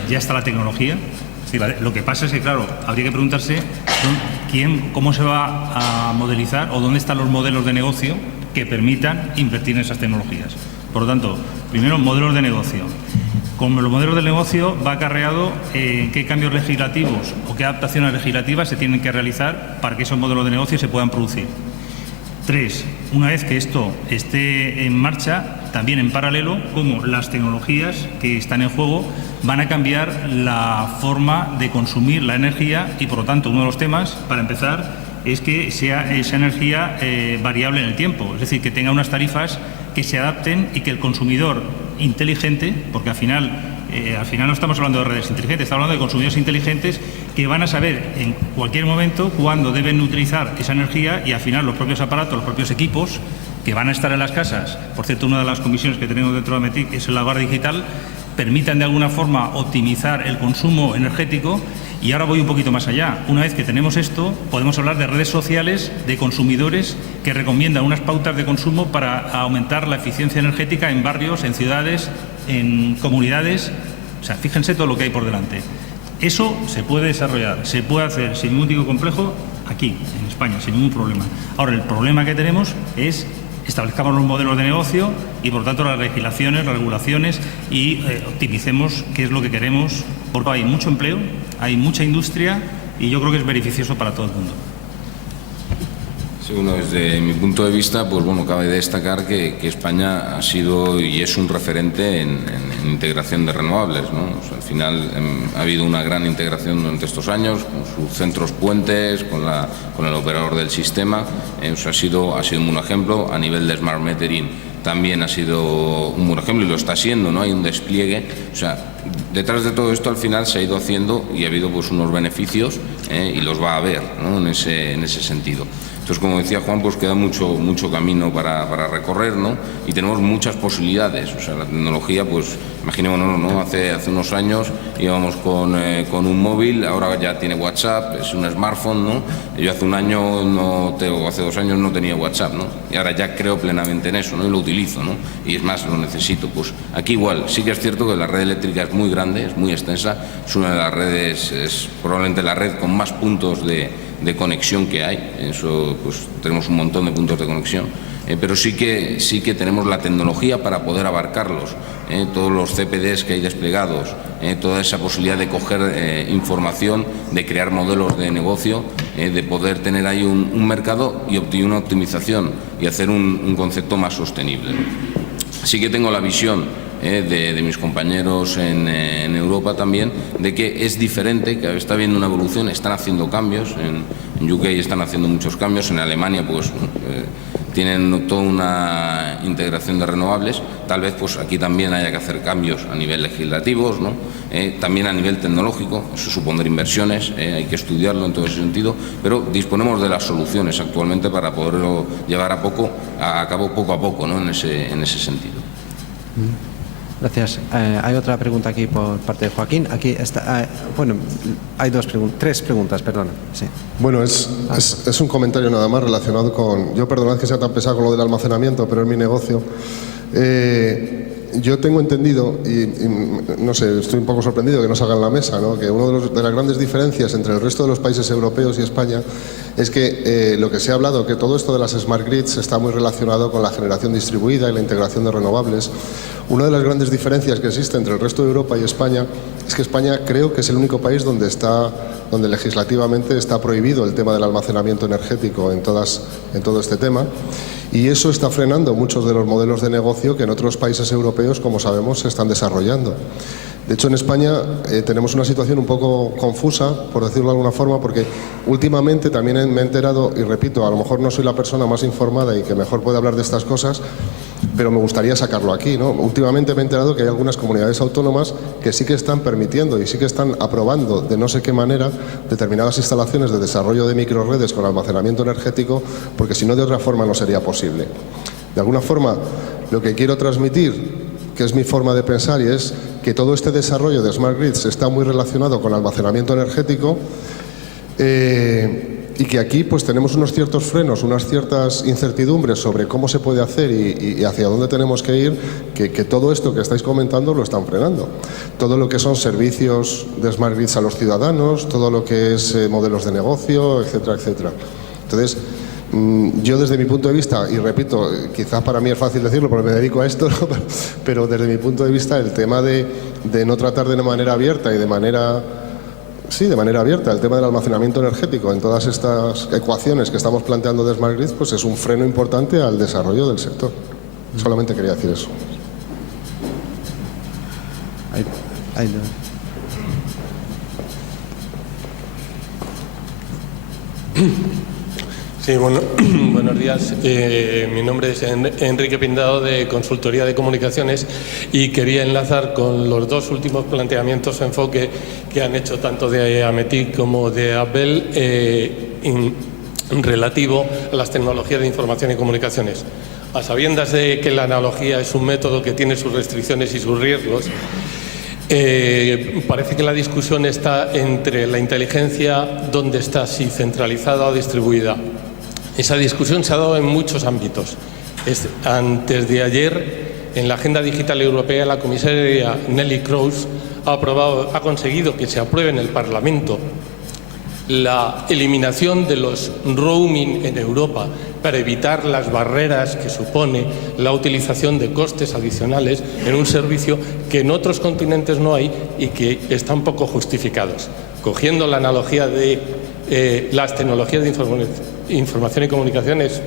ya está la tecnología. Sí, lo que pasa es que, claro, habría que preguntarse cómo se va a modelizar o dónde están los modelos de negocio que permitan invertir en esas tecnologías. Por lo tanto, primero, modelos de negocio. Como los modelos de negocio va acarreado qué cambios legislativos o qué adaptaciones legislativas se tienen que realizar para que esos modelos de negocio se puedan producir. 3. Una vez que esto esté en marcha, también en paralelo, cómo las tecnologías que están en juego van a cambiar la forma de consumir la energía y, por lo tanto, uno de los temas, para empezar, es que sea esa energía variable en el tiempo, es decir, que tenga unas tarifas que se adapten y que el consumidor inteligente, porque al final no estamos hablando de redes inteligentes, estamos hablando de consumidores inteligentes que van a saber en cualquier momento cuándo deben utilizar esa energía y al final los propios aparatos, los propios equipos que van a estar en las casas. Por cierto, una de las comisiones que tenemos dentro de AMETIC es el hogar digital, permitan de alguna forma optimizar el consumo energético Y ahora voy un poquito más allá. Una vez que tenemos esto, podemos hablar de redes sociales de consumidores que recomiendan unas pautas de consumo para aumentar la eficiencia energética en barrios, en ciudades, en comunidades. O sea, fíjense todo lo que hay por delante. Eso se puede desarrollar, se puede hacer sin ningún tipo de complejo aquí, en España, sin ningún problema. Ahora, el problema que tenemos es establezcamos los modelos de negocio y, por tanto, las legislaciones, las regulaciones y optimicemos qué es lo que queremos, porque hay mucho empleo, hay mucha industria y yo creo que es beneficioso para todo el mundo. Sí, bueno, desde mi punto de vista, pues bueno, cabe destacar que España ha sido y es un referente en integración de renovables, ¿no? O sea, al final ha habido una gran integración durante estos años, con sus centros puentes, con el operador del sistema. O sea, ha sido un buen ejemplo. A nivel de Smart Metering también ha sido un buen ejemplo y lo está siendo, ¿no? Hay un despliegue. O sea, detrás de todo esto al final se ha ido haciendo y ha habido pues unos beneficios y los va a haber, ¿no? en ese sentido. Entonces, como decía Juan, pues queda mucho camino para recorrer, ¿no? Y tenemos muchas posibilidades. O sea, la tecnología, pues imaginémonos, ¿no? Hace unos años íbamos con un móvil, ahora ya tiene WhatsApp, es un smartphone, ¿no? Yo hace un año hace 2 años no tenía WhatsApp, ¿no? Y ahora ya creo plenamente en eso, ¿no? Y lo utilizo, ¿no? Y es más, lo necesito. Pues aquí igual, sí que es cierto que la red eléctrica es muy grande, es muy extensa, es una de las redes, es probablemente la red con más puntos de conexión que hay. Eso, pues tenemos un montón de puntos de conexión, pero sí que tenemos la tecnología para poder abarcarlos, todos los CPDs que hay desplegados, toda esa posibilidad de coger información, de crear modelos de negocio, de poder tener ahí un mercado y una optimización y hacer un concepto más sostenible. Sí que tengo la visión de mis compañeros en Europa también, de que es diferente, que está habiendo una evolución, están haciendo cambios, en UK están haciendo muchos cambios, en Alemania pues tienen toda una integración de renovables, tal vez pues aquí también haya que hacer cambios a nivel legislativos, ¿no? También a nivel tecnológico, eso supondrá inversiones, hay que estudiarlo en todo ese sentido, pero disponemos de las soluciones actualmente para poderlo llevar a cabo poco a poco, ¿no? en ese sentido. Gracias. Hay otra pregunta aquí por parte de Joaquín. Aquí está. Bueno, hay 3 preguntas, perdón. Sí. Bueno, es un comentario nada más relacionado con... Yo perdonad que sea tan pesado con lo del almacenamiento, pero es mi negocio. Yo tengo entendido, y no sé, estoy un poco sorprendido que no salga en la mesa, ¿no? Que una de las grandes diferencias entre el resto de los países europeos y España es que lo que se ha hablado, que todo esto de las smart grids está muy relacionado con la generación distribuida y la integración de renovables. Una de las grandes diferencias que existe entre el resto de Europa y España es que España creo que es el único país donde legislativamente está prohibido el tema del almacenamiento energético en todo este tema. Y eso está frenando muchos de los modelos de negocio que en otros países europeos, como sabemos, se están desarrollando. De hecho, en España tenemos una situación un poco confusa, por decirlo de alguna forma, porque últimamente también me he enterado, y repito, a lo mejor no soy la persona más informada y que mejor puede hablar de estas cosas, pero me gustaría sacarlo aquí, ¿no? Últimamente me he enterado que hay algunas comunidades autónomas que sí que están permitiendo y sí que están aprobando de no sé qué manera determinadas instalaciones de desarrollo de microredes con almacenamiento energético, porque si no, de otra forma no sería posible. De alguna forma, lo que quiero transmitir, que es mi forma de pensar, y es que todo este desarrollo de Smart Grids está muy relacionado con almacenamiento energético, y que aquí pues tenemos unos ciertos frenos, unas ciertas incertidumbres sobre cómo se puede hacer y hacia dónde tenemos que ir, que todo esto que estáis comentando lo están frenando. Todo lo que son servicios de Smart Grids a los ciudadanos, todo lo que es modelos de negocio, etcétera, etcétera. Entonces, yo desde mi punto de vista, y repito, quizás para mí es fácil decirlo porque me dedico a esto, ¿no? Pero desde mi punto de vista el tema de no tratar de manera abierta y de manera abierta el tema del almacenamiento energético en todas estas ecuaciones que estamos planteando de Smart Grids, pues es un freno importante al desarrollo del sector. Solamente quería decir eso. Sí, bueno, buenos días. Mi nombre es Enrique Pindado, de Consultoría de Comunicaciones, y quería enlazar con los 2 últimos planteamientos, enfoque que han hecho tanto de Ametic como de Abel relativo a las tecnologías de información y comunicaciones. A sabiendas de que la analogía es un método que tiene sus restricciones y sus riesgos, Parece que la discusión está entre la inteligencia, dónde está, si centralizada o distribuida. Esa discusión se ha dado en muchos ámbitos. Antes de ayer, en la Agenda Digital Europea, la comisaria Neelie Kroes ha conseguido que se apruebe en el Parlamento la eliminación de los roaming en Europa para evitar las barreras que supone la utilización de costes adicionales en un servicio que en otros continentes no hay y que están poco justificados. Cogiendo la analogía de las tecnologías de información y comunicaciones,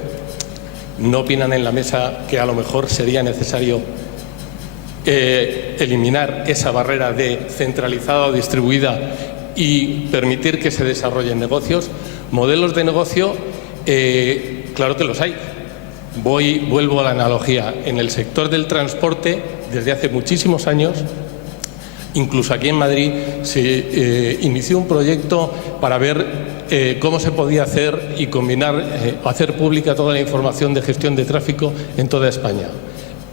¿no opinan en la mesa que a lo mejor sería necesario eliminar esa barrera de centralizada o distribuida y permitir que se desarrollen negocios? Modelos de negocio, claro que los hay. Vuelvo a la analogía. En el sector del transporte, desde hace muchísimos años, incluso aquí en Madrid, se inició un proyecto para ver cómo se podía hacer y combinar, hacer pública toda la información de gestión de tráfico en toda España.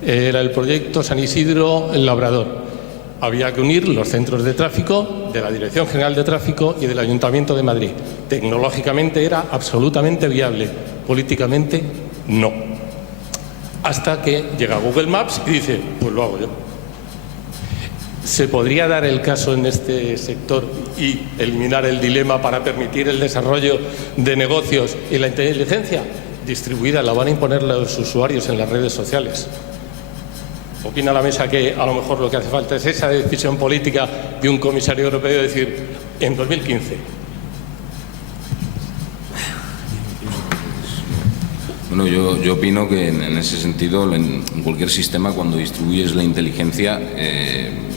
Era el proyecto San Isidro El Labrador. Había que unir los centros de tráfico de la Dirección General de Tráfico y del Ayuntamiento de Madrid. Tecnológicamente era absolutamente viable, políticamente no. Hasta que llega Google Maps y dice, pues lo hago yo. ¿Se podría dar el caso en este sector y eliminar el dilema para permitir el desarrollo de negocios y la inteligencia distribuida la van a imponer los usuarios en las redes sociales? ¿Opina la mesa que a lo mejor lo que hace falta es esa decisión política de un comisario europeo de decir, en 2015? Bueno, yo opino que en ese sentido, en cualquier sistema, cuando distribuyes la inteligencia,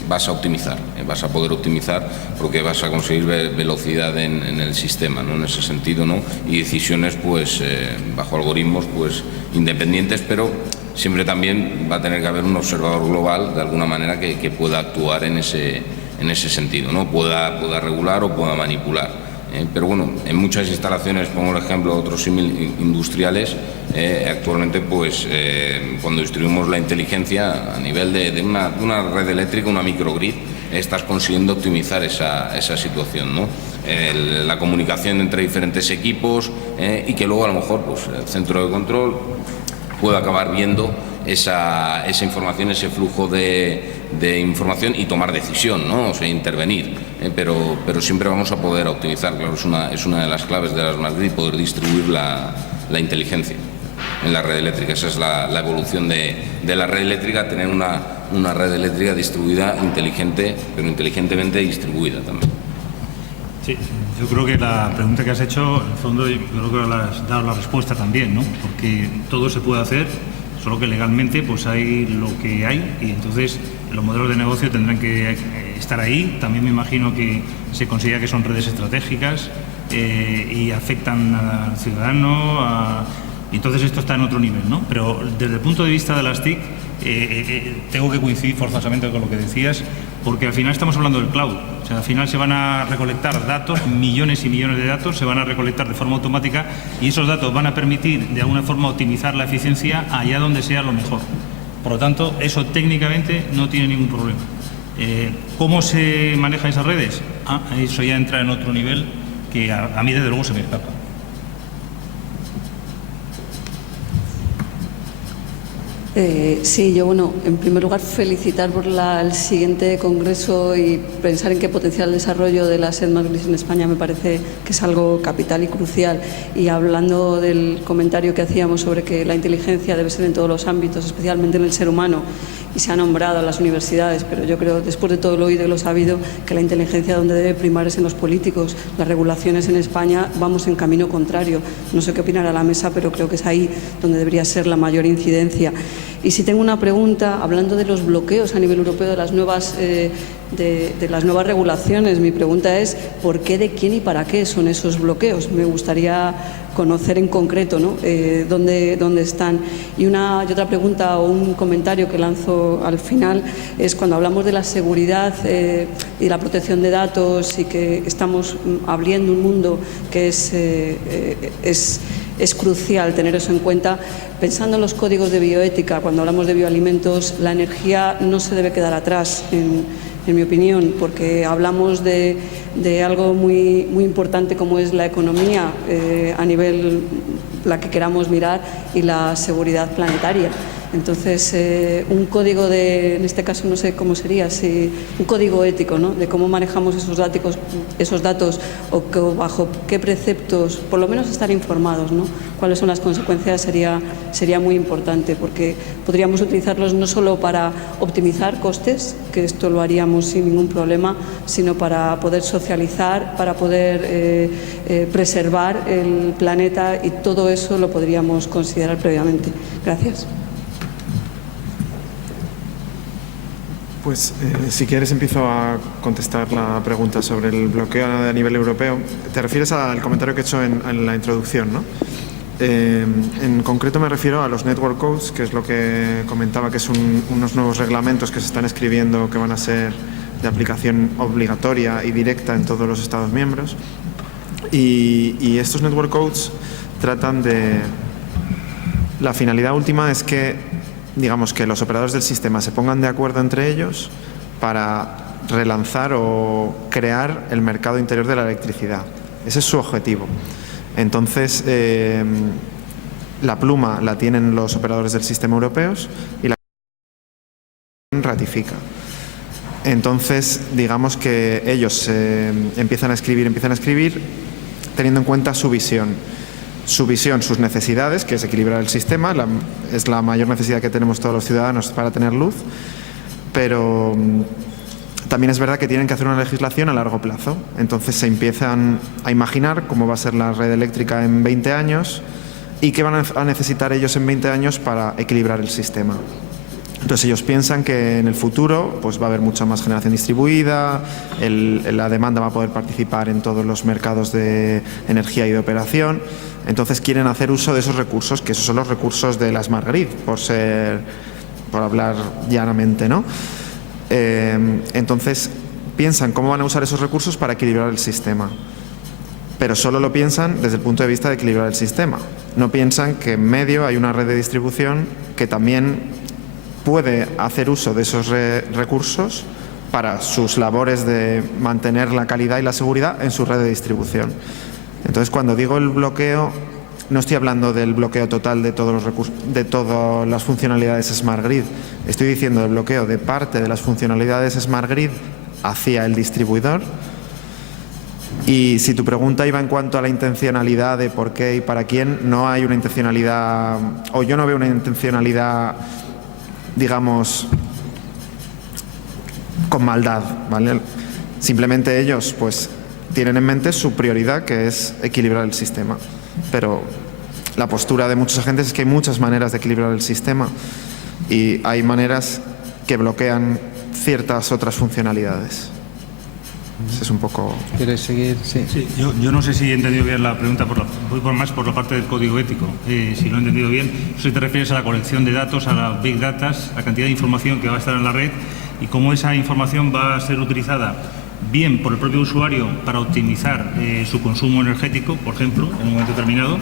vas a optimizar, vas a poder optimizar porque vas a conseguir velocidad en el sistema, ¿no? En ese sentido, ¿no? Y decisiones, pues, bajo algoritmos, pues, independientes, pero siempre también va a tener que haber un observador global, de alguna manera, que pueda actuar en ese sentido, ¿no? Pueda regular o pueda manipular. Pero bueno, en muchas instalaciones, pongo el ejemplo de otros industriales, actualmente pues cuando distribuimos la inteligencia a nivel de una red eléctrica, una microgrid, estás consiguiendo optimizar esa situación, ¿no? La comunicación entre diferentes equipos y que luego a lo mejor pues, el centro de control pueda acabar viendo esa información, ese flujo de información y tomar decisión, ¿no? O sea, intervenir, pero siempre vamos a poder optimizar. Claro, es una de las claves de las Smart Grid, poder distribuir la inteligencia en la red eléctrica. Esa es la evolución de la red eléctrica, tener una red eléctrica distribuida, inteligente, pero inteligentemente distribuida también. Sí, yo creo que la pregunta que has hecho, en el fondo, yo creo que has dado la respuesta también, ¿no? Porque todo se puede hacer, solo que legalmente pues hay lo que hay y entonces los modelos de negocio tendrán que estar ahí. También me imagino que se considera que son redes estratégicas y afectan al ciudadano, y entonces esto está en otro nivel, ¿no? Pero desde el punto de vista de las TIC, tengo que coincidir forzosamente con lo que decías, porque al final estamos hablando del cloud. O sea, al final se van a recolectar datos, millones y millones de datos, se van a recolectar de forma automática y esos datos van a permitir de alguna forma optimizar la eficiencia allá donde sea lo mejor. Por lo tanto, eso técnicamente no tiene ningún problema. ¿Cómo se manejan esas redes? Eso ya entra en otro nivel que a mí desde luego se me escapa. Sí, yo, bueno, en primer lugar felicitar por el siguiente congreso y pensar en que potenciar el desarrollo de las Smart Grids en España me parece que es algo capital y crucial. Y hablando del comentario que hacíamos sobre que la inteligencia debe ser en todos los ámbitos, especialmente en el ser humano, y se ha nombrado a las universidades, pero yo creo, después de todo lo oído y lo sabido, que la inteligencia donde debe primar es en los políticos. Las regulaciones en España vamos en camino contrario. No sé qué opinará la mesa, pero creo que es ahí donde debería ser la mayor incidencia. Y si tengo una pregunta, hablando de los bloqueos a nivel europeo de las nuevas regulaciones, mi pregunta es ¿por qué, de quién y para qué son esos bloqueos? Me gustaría conocer en concreto, ¿no? dónde están. Y otra pregunta o un comentario que lanzo al final es cuando hablamos de la seguridad y la protección de datos y que estamos abriendo un mundo que es crucial tener eso en cuenta. Pensando en los códigos de bioética, cuando hablamos de bioalimentos, la energía no se debe quedar atrás en mi opinión, porque hablamos de algo muy, muy importante como es la economía a nivel la que queramos mirar y la seguridad planetaria. Entonces, un código en este caso no sé cómo sería, si un código ético, ¿no?, de cómo manejamos esos datos o bajo qué preceptos, por lo menos estar informados, ¿no?, cuáles son las consecuencias sería muy importante, porque podríamos utilizarlos no solo para optimizar costes, que esto lo haríamos sin ningún problema, sino para poder socializar, para poder preservar el planeta, y todo eso lo podríamos considerar previamente. Gracias. Pues si quieres empiezo a contestar la pregunta sobre el bloqueo a nivel europeo. Te refieres al comentario que he hecho en la introducción, ¿no? En concreto me refiero a los Network Codes, que es lo que comentaba, que es unos nuevos reglamentos que se están escribiendo que van a ser de aplicación obligatoria y directa en todos los Estados miembros. Y estos Network Codes tratan de... La finalidad última es que, digamos, que los operadores del sistema se pongan de acuerdo entre ellos para relanzar o crear el mercado interior de la electricidad. Ese es su objetivo. Entonces, la pluma la tienen los operadores del sistema europeos y la ratifica. Entonces, digamos que ellos empiezan a escribir teniendo en cuenta su visión, sus necesidades, que es equilibrar el sistema, es la mayor necesidad que tenemos todos los ciudadanos para tener luz, pero también es verdad que tienen que hacer una legislación a largo plazo. Entonces se empiezan a imaginar cómo va a ser la red eléctrica en 20 años y qué van a necesitar ellos en 20 años para equilibrar el sistema. Entonces ellos piensan que en el futuro pues va a haber mucha más generación distribuida, la demanda va a poder participar en todos los mercados de energía y de operación. Entonces quieren hacer uso de esos recursos, que esos son los recursos de la Smart Grid, por hablar llanamente, ¿no? Entonces piensan cómo van a usar esos recursos para equilibrar el sistema. Pero solo lo piensan desde el punto de vista de equilibrar el sistema. No piensan que en medio hay una red de distribución que también puede hacer uso de esos recursos para sus labores de mantener la calidad y la seguridad en su red de distribución. Entonces, cuando digo el bloqueo, no estoy hablando del bloqueo total de todos los recursos, de todas las funcionalidades Smart Grid. Estoy diciendo el bloqueo de parte de las funcionalidades Smart Grid hacia el distribuidor. Y si tu pregunta iba en cuanto a la intencionalidad de por qué y para quién, no hay una intencionalidad, o yo no veo una intencionalidad, digamos, con maldad, ¿vale? Simplemente ellos pues tienen en mente su prioridad, que es equilibrar el sistema. Pero la postura de muchos agentes es que hay muchas maneras de equilibrar el sistema y hay maneras que bloquean ciertas otras funcionalidades. Es un poco... ¿Quieres seguir? Sí. Sí, yo no sé si he entendido bien la pregunta, voy más por la parte del código ético. Si lo he entendido bien, si te refieres a la colección de datos, a la Big Data, la cantidad de información que va a estar en la red y cómo esa información va a ser utilizada bien por el propio usuario para optimizar su consumo energético, por ejemplo, en un momento determinado,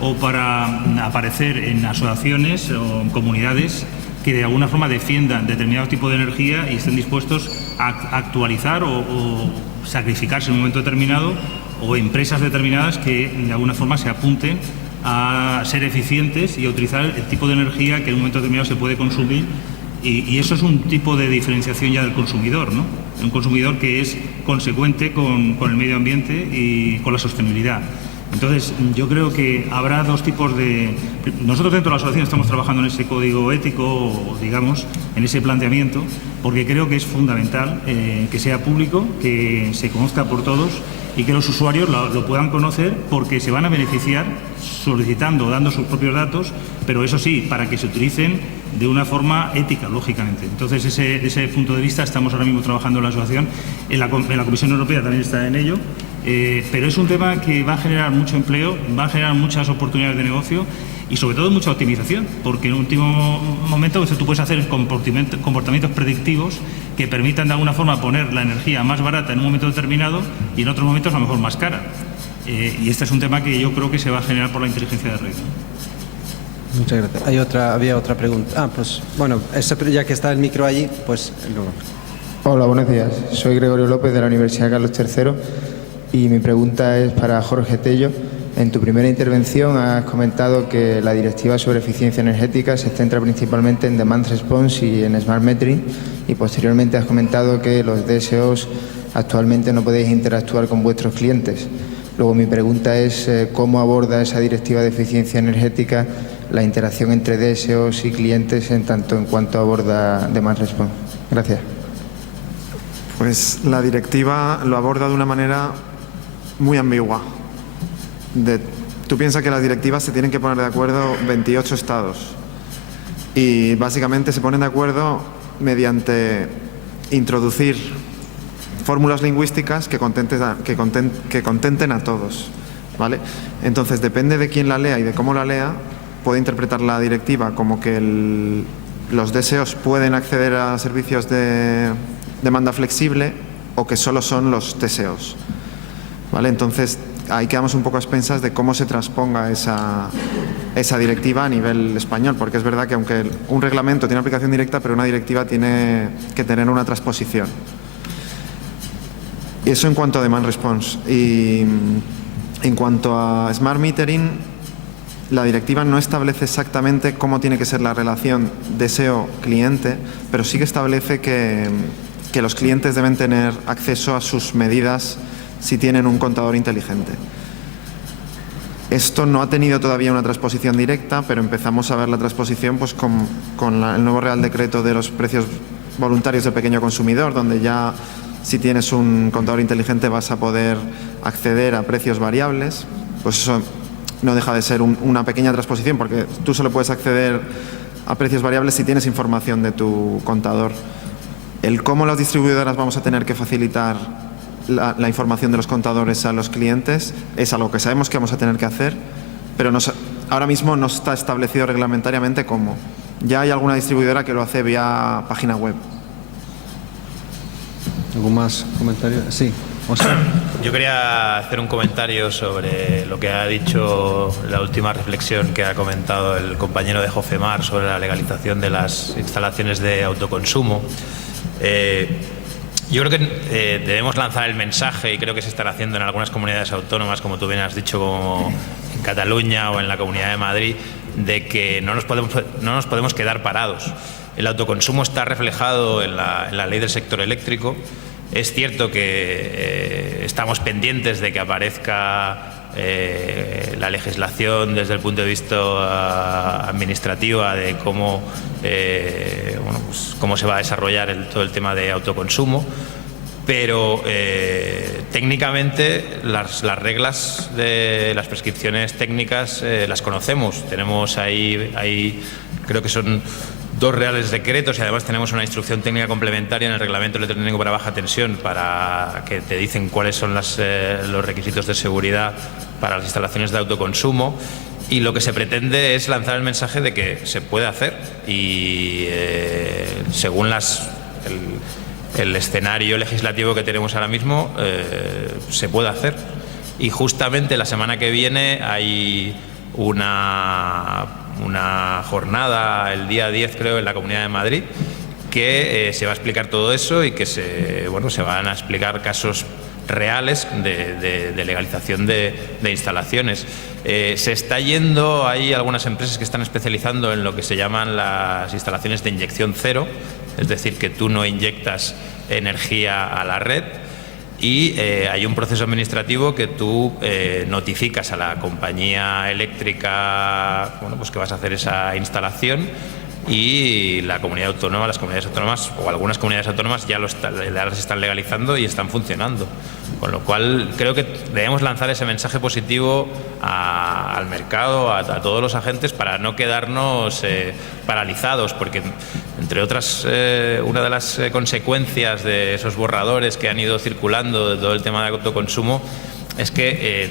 o para aparecer en asociaciones o en comunidades que de alguna forma defiendan determinado tipo de energía y estén dispuestos a actualizar o sacrificarse en un momento determinado, o empresas determinadas que de alguna forma se apunten a ser eficientes y a utilizar el tipo de energía que en un momento determinado se puede consumir. Y eso es un tipo de diferenciación ya del consumidor, ¿no? Un consumidor que es consecuente con el medio ambiente y con la sostenibilidad. Entonces, yo creo que habrá dos tipos de... Nosotros dentro de la asociación estamos trabajando en ese código ético, o digamos, en ese planteamiento, porque creo que es fundamental que sea público, que se conozca por todos y que los usuarios lo puedan conocer, porque se van a beneficiar solicitando, dando sus propios datos, pero eso sí, para que se utilicen de una forma ética, lógicamente. Entonces, desde ese punto de vista estamos ahora mismo trabajando en la asociación, en la Comisión Europea también está en ello, pero es un tema que va a generar mucho empleo, va a generar muchas oportunidades de negocio y sobre todo mucha optimización, porque en último momento tú puedes hacer comportamientos predictivos que permitan de alguna forma poner la energía más barata en un momento determinado y en otros momentos a lo mejor más cara. Y este es un tema que yo creo que se va a generar por la inteligencia de red. Muchas gracias. Había otra pregunta. Pues bueno, ya que está el micro allí, pues luego. Hola, buenos días. Soy Gregorio López de la Universidad Carlos III y mi pregunta es para Jorge Tello. En tu primera intervención has comentado que la directiva sobre eficiencia energética se centra principalmente en Demand Response y en Smart Metering, y posteriormente has comentado que los DSOs actualmente no podéis interactuar con vuestros clientes. Luego mi pregunta es cómo aborda esa directiva de eficiencia energética la interacción entre DSOs y clientes en tanto en cuanto aborda Demand Response. Gracias. Pues la directiva lo aborda de una manera muy ambigua. Tú piensas que las directivas se tienen que poner de acuerdo 28 estados y básicamente se ponen de acuerdo mediante introducir fórmulas lingüísticas que contenten a todos, ¿vale? Entonces depende de quién la lea y de cómo la lea, puede interpretar la directiva como que los DSOs pueden acceder a servicios de demanda flexible o que solo son los TSOs, ¿vale? Entonces ahí quedamos un poco a expensas de cómo se transponga esa directiva a nivel español, porque es verdad que aunque un reglamento tiene aplicación directa, pero una directiva tiene que tener una transposición. Y eso en cuanto a Demand Response. Y en cuanto a Smart Metering, la directiva no establece exactamente cómo tiene que ser la relación DSO-cliente, pero sí que establece que los clientes deben tener acceso a sus medidas si tienen un contador inteligente. Esto no ha tenido todavía una transposición directa, pero empezamos a ver la transposición pues, con el nuevo Real Decreto de los precios voluntarios del pequeño consumidor, donde ya si tienes un contador inteligente vas a poder acceder a precios variables. Pues eso no deja de ser una pequeña transposición, porque tú solo puedes acceder a precios variables si tienes información de tu contador. El cómo las distribuidoras vamos a tener que facilitar la información de los contadores a los clientes es algo que sabemos que vamos a tener que hacer, pero ahora mismo no está establecido reglamentariamente cómo. Ya hay alguna distribuidora que lo hace vía página web. ¿Algún más comentario? Sí. Oscar. Yo quería hacer un comentario sobre lo que ha dicho, la última reflexión que ha comentado el compañero de Jofemar sobre la legalización de las instalaciones de autoconsumo. Yo creo que debemos lanzar el mensaje, y creo que se está haciendo en algunas comunidades autónomas, como tú bien has dicho, como en Cataluña o en la Comunidad de Madrid, de que no nos podemos quedar parados. El autoconsumo está reflejado en la ley del sector eléctrico. Es cierto que estamos pendientes de que aparezca la legislación desde el punto de vista administrativo de cómo, pues cómo se va a desarrollar todo el tema de autoconsumo, pero técnicamente las reglas de las prescripciones técnicas las conocemos. Tenemos ahí creo que son 2 reales decretos y además tenemos una instrucción técnica complementaria en el reglamento electrónico para baja tensión para que te dicen cuáles son los requisitos de seguridad para las instalaciones de autoconsumo, y lo que se pretende es lanzar el mensaje de que se puede hacer y según el escenario legislativo que tenemos ahora mismo se puede hacer. Y justamente la semana que viene hay una jornada, el día 10 creo, en la Comunidad de Madrid, que se va a explicar todo eso y que se van a explicar casos reales de legalización de instalaciones. Se está yendo, hay algunas empresas que están especializando en lo que se llaman las instalaciones de inyección cero, es decir, que tú no inyectas energía a la red. Y hay un proceso administrativo que tú notificas a la compañía eléctrica pues que vas a hacer esa instalación, y la comunidad autónoma, las comunidades autónomas o algunas comunidades autónomas ya las están legalizando y están funcionando. Con lo cual creo que debemos lanzar ese mensaje positivo al mercado, a todos los agentes, para no quedarnos paralizados, porque entre otras una de las consecuencias de esos borradores que han ido circulando de todo el tema de autoconsumo es que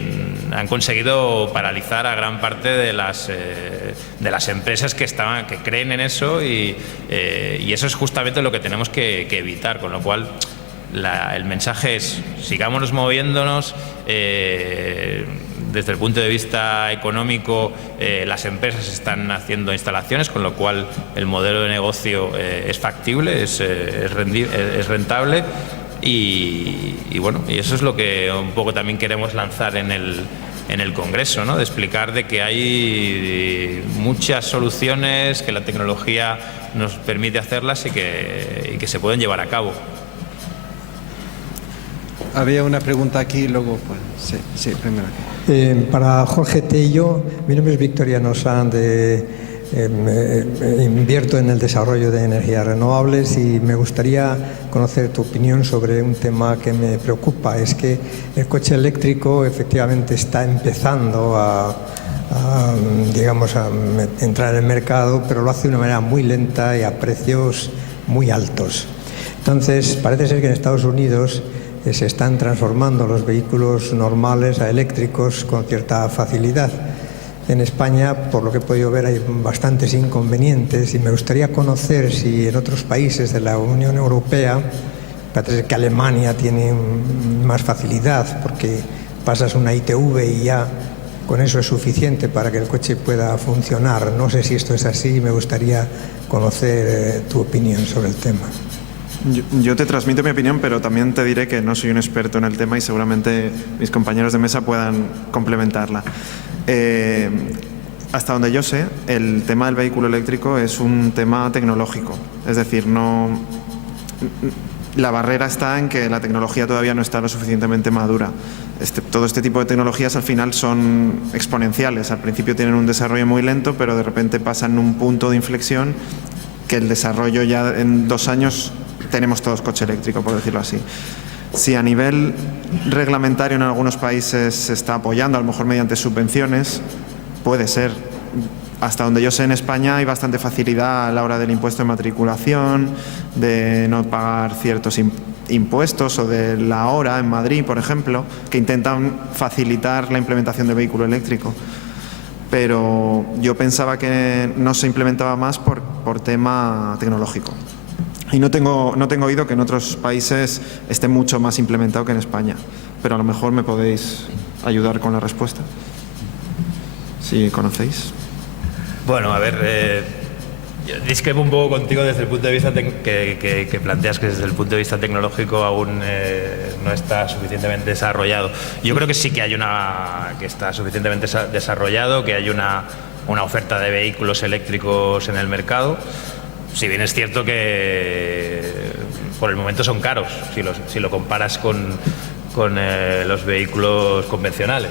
han conseguido paralizar a gran parte de las empresas que creen en eso, y eso es justamente lo que tenemos que evitar. Con lo cual el mensaje es: sigámonos moviéndonos, desde el punto de vista económico, las empresas están haciendo instalaciones, con lo cual el modelo de negocio es factible, es rentable. Y bueno, y eso es lo que un poco también queremos lanzar en el Congreso, ¿no? De explicar de que hay muchas soluciones, que la tecnología nos permite hacerlas y que se pueden llevar a cabo. Había una pregunta aquí, luego pues, sí, primero aquí. Para Jorge Tello, mi nombre es Victoriano Sanz, invierto en el desarrollo de energías renovables y me gustaría conocer tu opinión sobre un tema que me preocupa. Es que el coche eléctrico efectivamente está empezando a entrar en el mercado, pero lo hace de una manera muy lenta y a precios muy altos. Entonces, parece ser que en Estados Unidos se están transformando los vehículos normales a eléctricos con cierta facilidad. En España, por lo que he podido ver, hay bastantes inconvenientes y me gustaría conocer si en otros países de la Unión Europea, parece que Alemania tiene más facilidad porque pasas una ITV y ya con eso es suficiente para que el coche pueda funcionar. No sé si esto es así y me gustaría conocer tu opinión sobre el tema. Yo te transmito mi opinión, pero también te diré que no soy un experto en el tema y seguramente mis compañeros de mesa puedan complementarla. Hasta donde yo sé, el tema del vehículo eléctrico es un tema tecnológico. Es decir, la barrera está en que la tecnología todavía no está lo suficientemente madura. Todo este tipo de tecnologías al final son exponenciales. Al principio tienen un desarrollo muy lento, pero de repente pasan un punto de inflexión que el desarrollo ya en 2 años tenemos todos coche eléctrico, por decirlo así. Si a nivel reglamentario en algunos países se está apoyando, a lo mejor mediante subvenciones, puede ser. Hasta donde yo sé, en España hay bastante facilidad a la hora del impuesto de matriculación, de no pagar ciertos impuestos, o de la hora en Madrid, por ejemplo, que intentan facilitar la implementación del vehículo eléctrico. Pero yo pensaba que no se implementaba más por tema tecnológico. Y no tengo oído que en otros países esté mucho más implementado que en España. Pero a lo mejor me podéis ayudar con la respuesta, si conocéis. Bueno, a ver, yo discrepo un poco contigo desde el punto de vista que planteas que desde el punto de vista tecnológico aún no está suficientemente desarrollado. Yo creo que sí que que está suficientemente desarrollado, que hay una oferta de vehículos eléctricos en el mercado. Si bien es cierto que por el momento son caros, si lo comparas con los vehículos convencionales.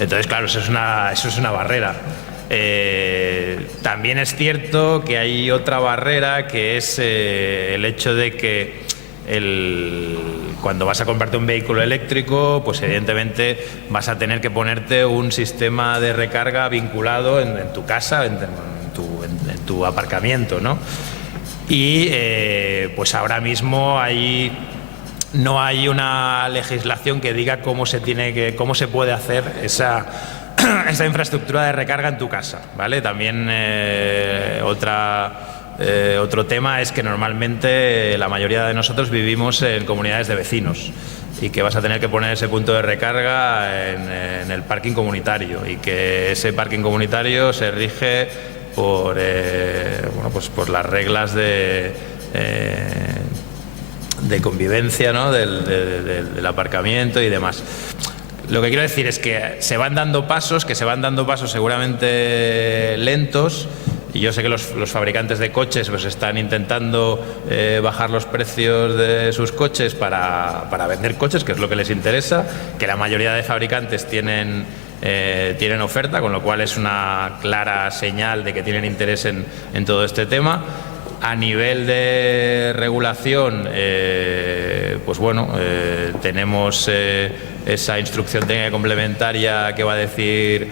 Entonces, claro, eso es una barrera. También es cierto que hay otra barrera, que es el hecho de que cuando vas a comprarte un vehículo eléctrico, pues evidentemente vas a tener que ponerte un sistema de recarga vinculado en tu casa, en tu aparcamiento, ¿no? Y pues ahora mismo no hay una legislación que diga cómo se puede hacer esa infraestructura de recarga en tu casa, ¿vale? También otro tema es que normalmente la mayoría de nosotros vivimos en comunidades de vecinos y que vas a tener que poner ese punto de recarga en el parking comunitario, y que ese parking comunitario se rige por las reglas de convivencia, ¿no? del aparcamiento y demás. Lo que quiero decir es que se van dando pasos seguramente lentos, y yo sé que los fabricantes de coches pues están intentando bajar los precios de sus coches para vender coches, que es lo que les interesa, que la mayoría de fabricantes tienen oferta, con lo cual es una clara señal de que tienen interés en todo este tema. A nivel de regulación, pues bueno, tenemos esa instrucción técnica complementaria que va a decir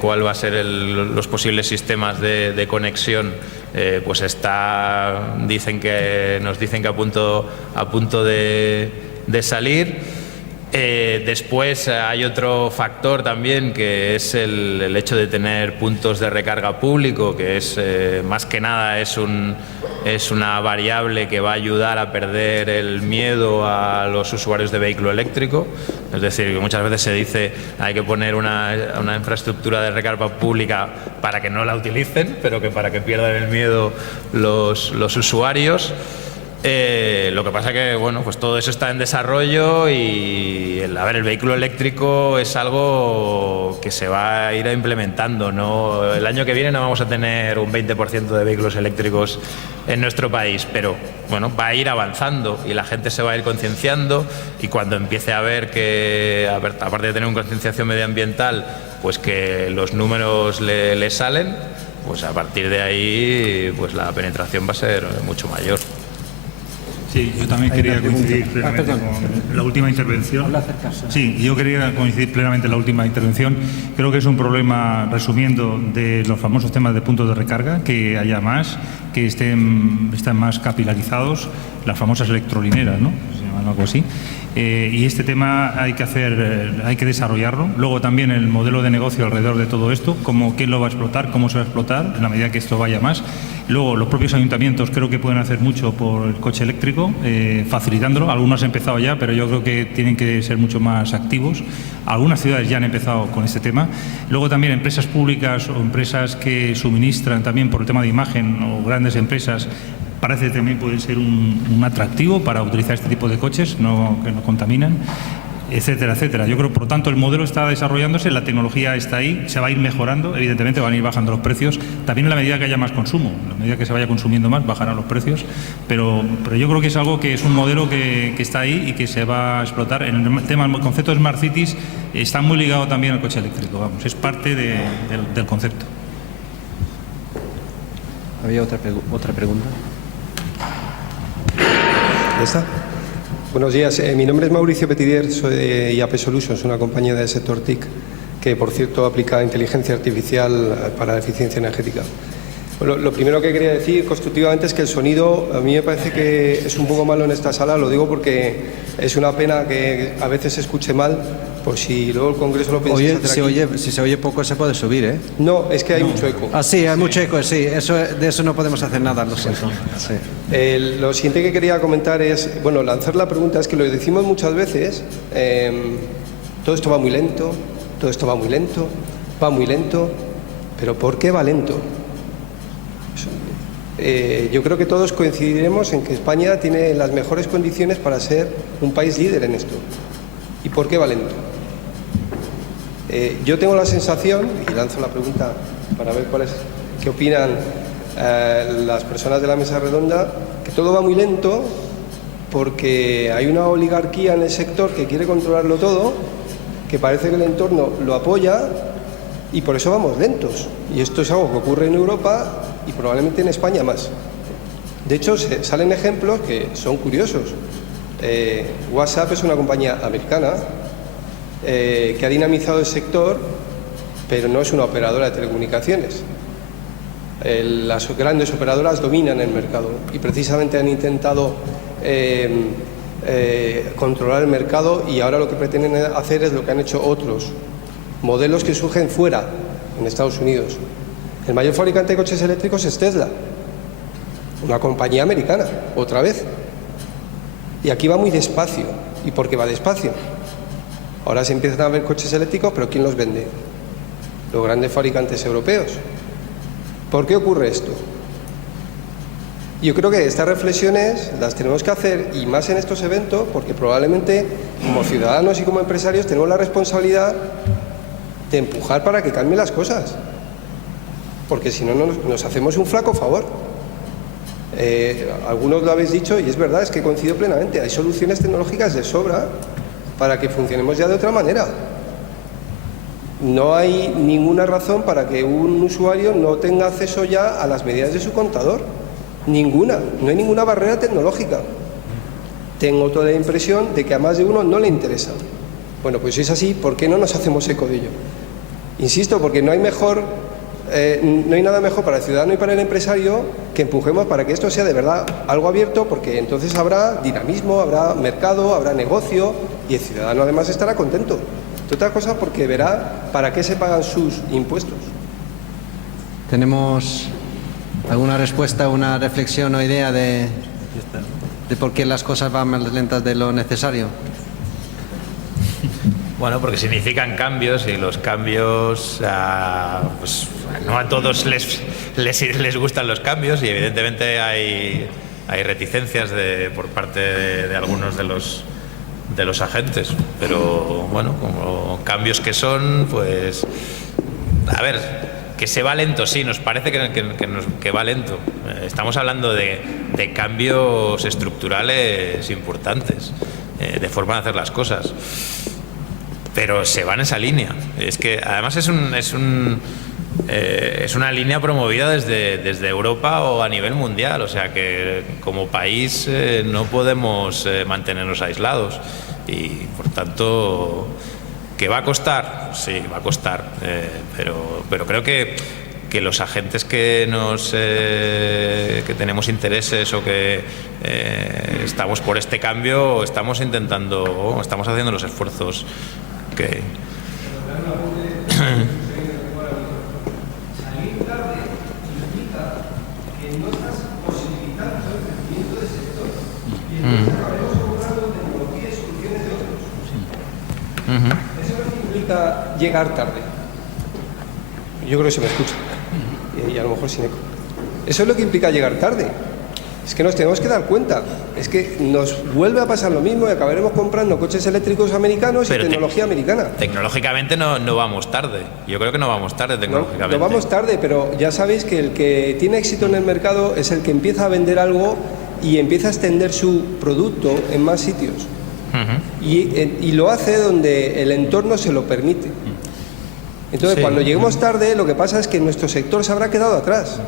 cuál va a ser los posibles sistemas de conexión. Pues nos dicen que a punto de salir. Después hay otro factor también, que es el hecho de tener puntos de recarga público, que es más que nada es una variable que va a ayudar a perder el miedo a los usuarios de vehículo eléctrico. Es decir, que muchas veces se dice hay que poner una infraestructura de recarga pública para que no la utilicen, pero que para que pierdan el miedo los usuarios. Lo que pasa que, bueno, pues todo eso está en desarrollo y el vehículo eléctrico es algo que se va a ir implementando, ¿no? El año que viene no vamos a tener un 20% de vehículos eléctricos en nuestro país, pero bueno, va a ir avanzando y la gente se va a ir concienciando, y cuando empiece a ver que, aparte de tener una concienciación medioambiental, pues que los números le salen, pues a partir de ahí pues la penetración va a ser mucho mayor. Sí, yo también quería coincidir plenamente con la última intervención. Sí, yo quería coincidir plenamente en la última intervención. Creo que es un problema, resumiendo, de los famosos temas de puntos de recarga, que haya más, que estén más capilarizados, las famosas electrolineras, ¿no? Se llaman algo así. Y este tema hay que desarrollarlo. Luego también el modelo de negocio alrededor de todo esto, quién lo va a explotar, cómo se va a explotar, en la medida que esto vaya más. Luego los propios ayuntamientos creo que pueden hacer mucho por el coche eléctrico, facilitándolo. Algunos han empezado ya, pero yo creo que tienen que ser mucho más activos. Algunas ciudades ya han empezado con este tema. Luego también empresas públicas o empresas que suministran también por el tema de imagen, o grandes empresas, parece que también pueden ser un atractivo para utilizar este tipo de coches que no contaminan, etcétera, etcétera. Yo creo, por lo tanto, el modelo está desarrollándose, la tecnología está ahí, se va a ir mejorando, evidentemente van a ir bajando los precios, también en la medida que haya más consumo, en la medida que se vaya consumiendo más, bajarán los precios, pero yo creo que es algo que es un modelo que está ahí y que se va a explotar. En el tema del concepto de Smart Cities está muy ligado también al coche eléctrico, vamos, es parte del concepto. ¿Había otra pregunta? ¿Ya está? Buenos días, mi nombre es Mauricio Petidier, soy de IAP Solutions, una compañía del sector TIC que, por cierto, aplica inteligencia artificial para la eficiencia energética. Bueno, lo primero que quería decir constructivamente es que el sonido a mí me parece que es un poco malo en esta sala, lo digo porque es una pena que a veces se escuche mal, por si luego el Congreso lo pensáis hacer aquí. Si se oye poco se puede subir, ¿eh? No, es que hay mucho eco. Ah, sí, hay mucho eco, sí, de eso no podemos hacer nada, lo siento. Sí. Lo siguiente que quería comentar es, bueno, lanzar la pregunta, es que lo decimos muchas veces, todo esto va muy lento, todo esto va muy lento, pero ¿por qué va lento? Yo creo que todos coincidiremos en que España tiene las mejores condiciones para ser un país líder en esto. ¿Y por qué va lento? Yo tengo la sensación, y lanzo la pregunta para ver qué opinan las personas de la mesa redonda, que todo va muy lento porque hay una oligarquía en el sector que quiere controlarlo todo, que parece que el entorno lo apoya y por eso vamos lentos. Y esto es algo que ocurre en Europa y probablemente en España más. De hecho, salen ejemplos que son curiosos. WhatsApp es una compañía americana que ha dinamizado el sector, pero no es una operadora de telecomunicaciones. Las grandes operadoras dominan el mercado y precisamente han intentado controlar el mercado, y ahora lo que pretenden hacer es lo que han hecho otros modelos que surgen fuera, en Estados Unidos. El mayor fabricante de coches eléctricos es Tesla, una compañía americana, otra vez. Y aquí va muy despacio. ¿Y por qué va despacio? Ahora se empiezan a ver coches eléctricos, pero ¿quién los vende? Los grandes fabricantes europeos. ¿Por qué ocurre esto? Yo creo que estas reflexiones las tenemos que hacer, y más en estos eventos, porque probablemente como ciudadanos y como empresarios tenemos la responsabilidad de empujar para que cambien las cosas, porque si no nos hacemos un flaco favor. Algunos lo habéis dicho y es verdad, es que coincido plenamente, hay soluciones tecnológicas de sobra para que funcionemos ya de otra manera. No hay ninguna razón para que un usuario no tenga acceso ya a las medidas de su contador, ninguna, no hay ninguna barrera tecnológica. Tengo toda la impresión de que a más de uno no le interesa. Bueno, pues si es así, ¿por qué no nos hacemos eco de ello? Insisto, porque no hay mejor no hay nada mejor para el ciudadano y para el empresario que empujemos para que esto sea de verdad algo abierto, porque entonces habrá dinamismo, habrá mercado, habrá negocio y el ciudadano además estará contento. Entre otras cosas porque verá para qué se pagan sus impuestos. ¿Tenemos alguna respuesta, una reflexión o idea de por qué las cosas van más lentas de lo necesario? Bueno, porque significan cambios y los cambios, pues no a todos les gustan los cambios y evidentemente hay reticencias por parte de algunos de los agentes, pero bueno, como cambios que son, pues a ver, que se va lento, sí, nos parece que va lento. Estamos hablando de cambios estructurales importantes, de forma de hacer las cosas. Pero se va en esa línea. Es que además es una línea promovida desde Europa o a nivel mundial. O sea que como país no podemos mantenernos aislados. Y por tanto, ¿que va a costar? Sí, va a costar. Pero creo que los agentes que tenemos intereses o que estamos por este cambio, estamos haciendo los esfuerzos que... Eso implica llegar tarde. Yo creo que se me escucha. Y a lo mejor sin eco. Eso es lo que implica llegar tarde. Es que nos tenemos que dar cuenta. Es que nos vuelve a pasar lo mismo y acabaremos comprando coches eléctricos americanos y tecnología americana. Tecnológicamente no vamos tarde. Yo creo que no vamos tarde tecnológicamente. No vamos tarde, pero ya sabéis que el que tiene éxito en el mercado es el que empieza a vender algo y empieza a extender su producto en más sitios. Y lo hace donde el entorno se lo permite. Entonces, cuando lleguemos tarde, lo que pasa es que nuestro sector se habrá quedado atrás.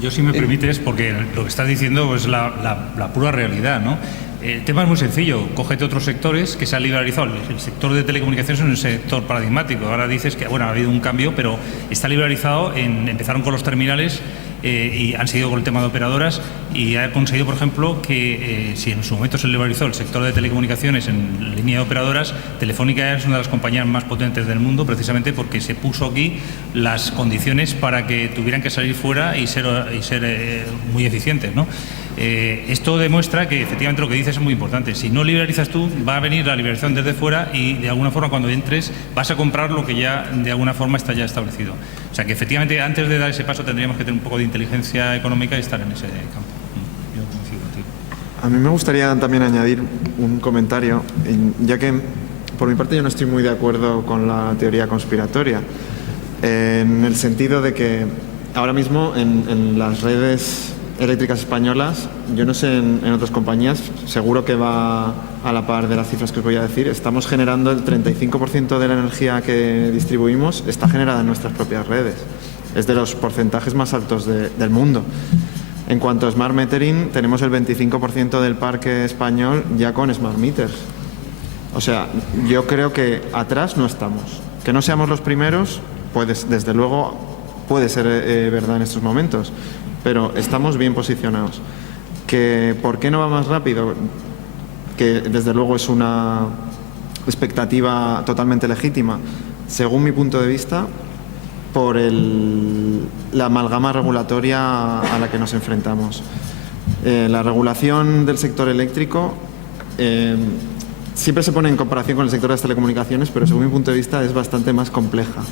Yo si me permites, porque lo que estás diciendo es la pura realidad, ¿no? El tema es muy sencillo. Cógete otros sectores que se han liberalizado. El sector de telecomunicaciones es un sector paradigmático. Ahora dices que, bueno, ha habido un cambio, pero está liberalizado. Empezaron con los terminales y han seguido con el tema de operadoras y ha conseguido, por ejemplo, que si en su momento se liberalizó el sector de telecomunicaciones en línea de operadoras, Telefónica es una de las compañías más potentes del mundo, precisamente porque se puso aquí las condiciones para que tuvieran que salir fuera y ser muy eficientes, ¿no? Esto demuestra que efectivamente lo que dices es muy importante. Si no liberalizas tú, va a venir la liberación desde fuera y de alguna forma cuando entres vas a comprar lo que ya de alguna forma está ya establecido. O sea que efectivamente antes de dar ese paso tendríamos que tener un poco de inteligencia económica y estar en ese campo. Yo coincido contigo. A mí me gustaría también añadir un comentario, ya que por mi parte yo no estoy muy de acuerdo con la teoría conspiratoria, en el sentido de que ahora mismo en las redes eléctricas españolas, yo no sé en otras compañías, seguro que va a la par de las cifras que os voy a decir, estamos generando el 35% de la energía que distribuimos, está generada en nuestras propias redes. Es de los porcentajes más altos del mundo. En cuanto a Smart Metering, tenemos el 25% del parque español ya con Smart Meters. O sea, yo creo que atrás no estamos. Que no seamos los primeros, pues desde luego puede ser verdad en estos momentos, pero estamos bien posicionados. Que ¿por qué no va más rápido? Que desde luego es una expectativa totalmente legítima. Según mi punto de vista, por la amalgama regulatoria a la que nos enfrentamos. La regulación del sector eléctrico siempre se pone en comparación con el sector de las telecomunicaciones, pero según mi punto de vista es bastante más compleja,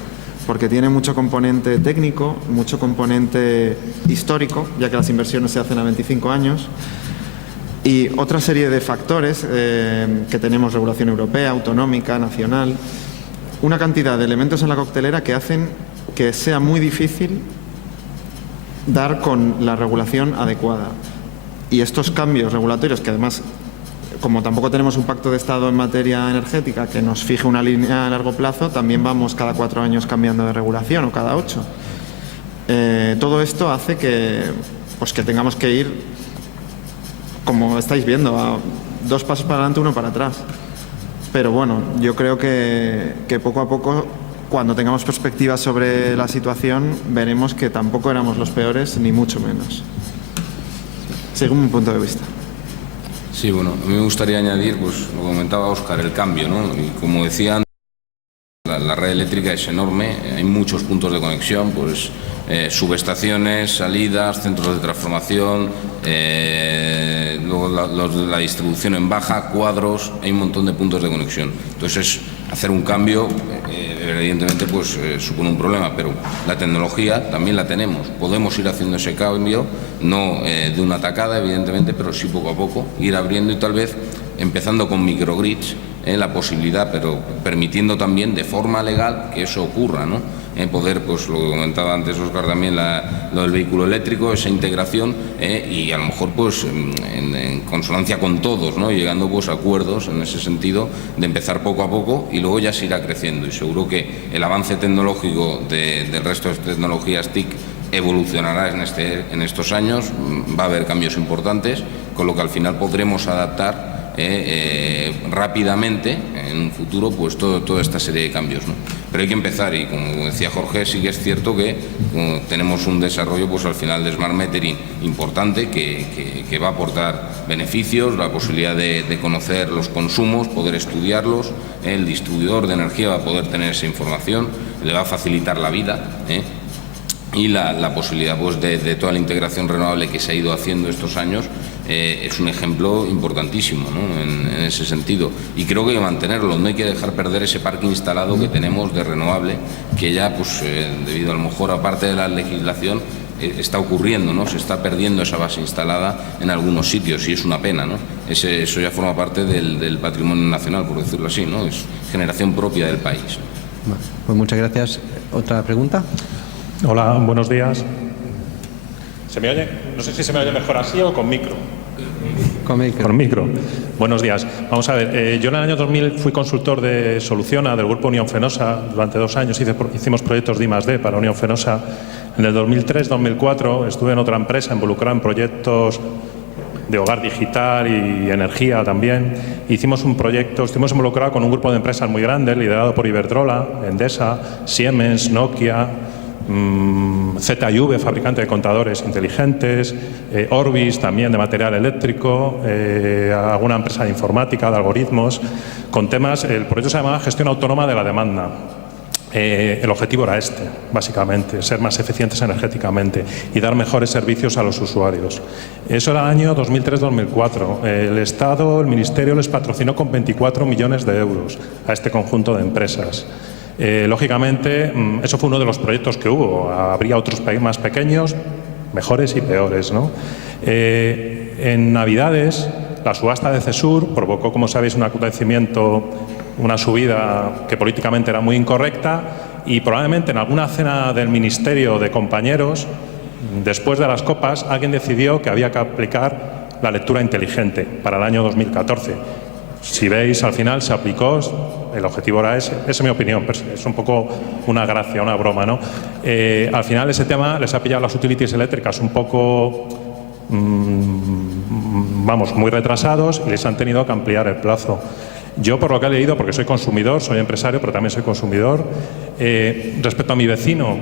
porque tiene mucho componente técnico, mucho componente histórico, ya que las inversiones se hacen a 25 años, y otra serie de factores que tenemos, regulación europea, autonómica, nacional, una cantidad de elementos en la coctelera que hacen que sea muy difícil dar con la regulación adecuada. Y estos cambios regulatorios, que además, como tampoco tenemos un pacto de Estado en materia energética que nos fije una línea a largo plazo, también vamos cada 4 años cambiando de regulación o cada 8. Todo esto hace que tengamos que ir, como estáis viendo, a 2 pasos para adelante, 1 para atrás. Pero bueno, yo creo que poco a poco cuando tengamos perspectiva sobre la situación, veremos que tampoco éramos los peores, ni mucho menos. Según mi punto de vista. Sí, bueno, a mí me gustaría añadir, pues lo comentaba Óscar, el cambio, ¿no? Y como decía antes, la red eléctrica es enorme, hay muchos puntos de conexión, pues subestaciones, salidas, centros de transformación, luego la distribución en baja, cuadros, hay un montón de puntos de conexión. Entonces, hacer un cambio, evidentemente, pues supone un problema, pero la tecnología también la tenemos. Podemos ir haciendo ese cambio, no de una tacada, evidentemente, pero sí poco a poco, ir abriendo y tal vez empezando con microgrids, la posibilidad, pero permitiendo también de forma legal que eso ocurra, ¿no? Poder, pues lo que comentaba antes Óscar también, lo del vehículo eléctrico, esa integración y a lo mejor pues en consonancia con todos, ¿no? Llegando pues a acuerdos en ese sentido de empezar poco a poco y luego ya se irá creciendo, y seguro que el avance tecnológico del resto de tecnologías TIC evolucionará en estos años, va a haber cambios importantes, con lo que al final podremos adaptar rápidamente en un futuro pues toda esta serie de cambios, ¿no? Pero hay que empezar, y como decía Jorge, sí que es cierto que tenemos un desarrollo pues al final de Smart Metering importante que va a aportar beneficios, la posibilidad de conocer los consumos, poder estudiarlos, el distribuidor de energía va a poder tener esa información, le va a facilitar la vida, y la posibilidad pues de toda la integración renovable que se ha ido haciendo estos años es un ejemplo importantísimo, ¿no? en ese sentido, y creo que hay que mantenerlo, no hay que dejar perder ese parque instalado que tenemos de renovable, que ya pues debido a lo mejor aparte de la legislación está ocurriendo, ¿no? Se está perdiendo esa base instalada en algunos sitios y es una pena, ¿no? Eso ya forma parte del patrimonio nacional, por decirlo así, ¿no? Es generación propia del país. Pues muchas gracias. ¿Otra pregunta? Hola, buenos días. ¿Se me oye? No sé si se me oye mejor así o con micro. Con micro. Con micro. Buenos días. Vamos a ver, yo en el año 2000 fui consultor de Soluciona del Grupo Unión Fenosa. Durante 2 años hicimos proyectos de I+D para Unión Fenosa. En el 2003-2004 estuve en otra empresa involucrada en proyectos de hogar digital y energía también. Hicimos un proyecto, estuvimos involucrados con un grupo de empresas muy grandes, liderado por Iberdrola, Endesa, Siemens, Nokia, ZV, fabricante de contadores inteligentes, Orbis, también de material eléctrico, alguna empresa de informática, de algoritmos, con temas. El proyecto se llamaba Gestión Autónoma de la Demanda. El objetivo era básicamente, ser más eficientes energéticamente y dar mejores servicios a los usuarios. Eso era el año 2003-2004. El Estado, el Ministerio, les patrocinó con 24 millones de euros a este conjunto de empresas. Lógicamente, eso fue uno de los proyectos que hubo. Habría otros más pequeños, mejores y peores, ¿no? En Navidades, la subasta de CESUR provocó, como sabéis, un acontecimiento, una subida que políticamente era muy incorrecta, y probablemente en alguna cena del Ministerio de compañeros, después de las copas, alguien decidió que había que aplicar la lectura inteligente para el año 2014. Si veis, al final se aplicó, el objetivo era ese. Esa es mi opinión, pero es un poco una gracia, una broma, ¿no? Al final ese tema les ha pillado las utilities eléctricas un poco, muy retrasados, y les han tenido que ampliar el plazo. Yo, por lo que he leído, porque soy consumidor, soy empresario, pero también soy consumidor, respecto a mi vecino,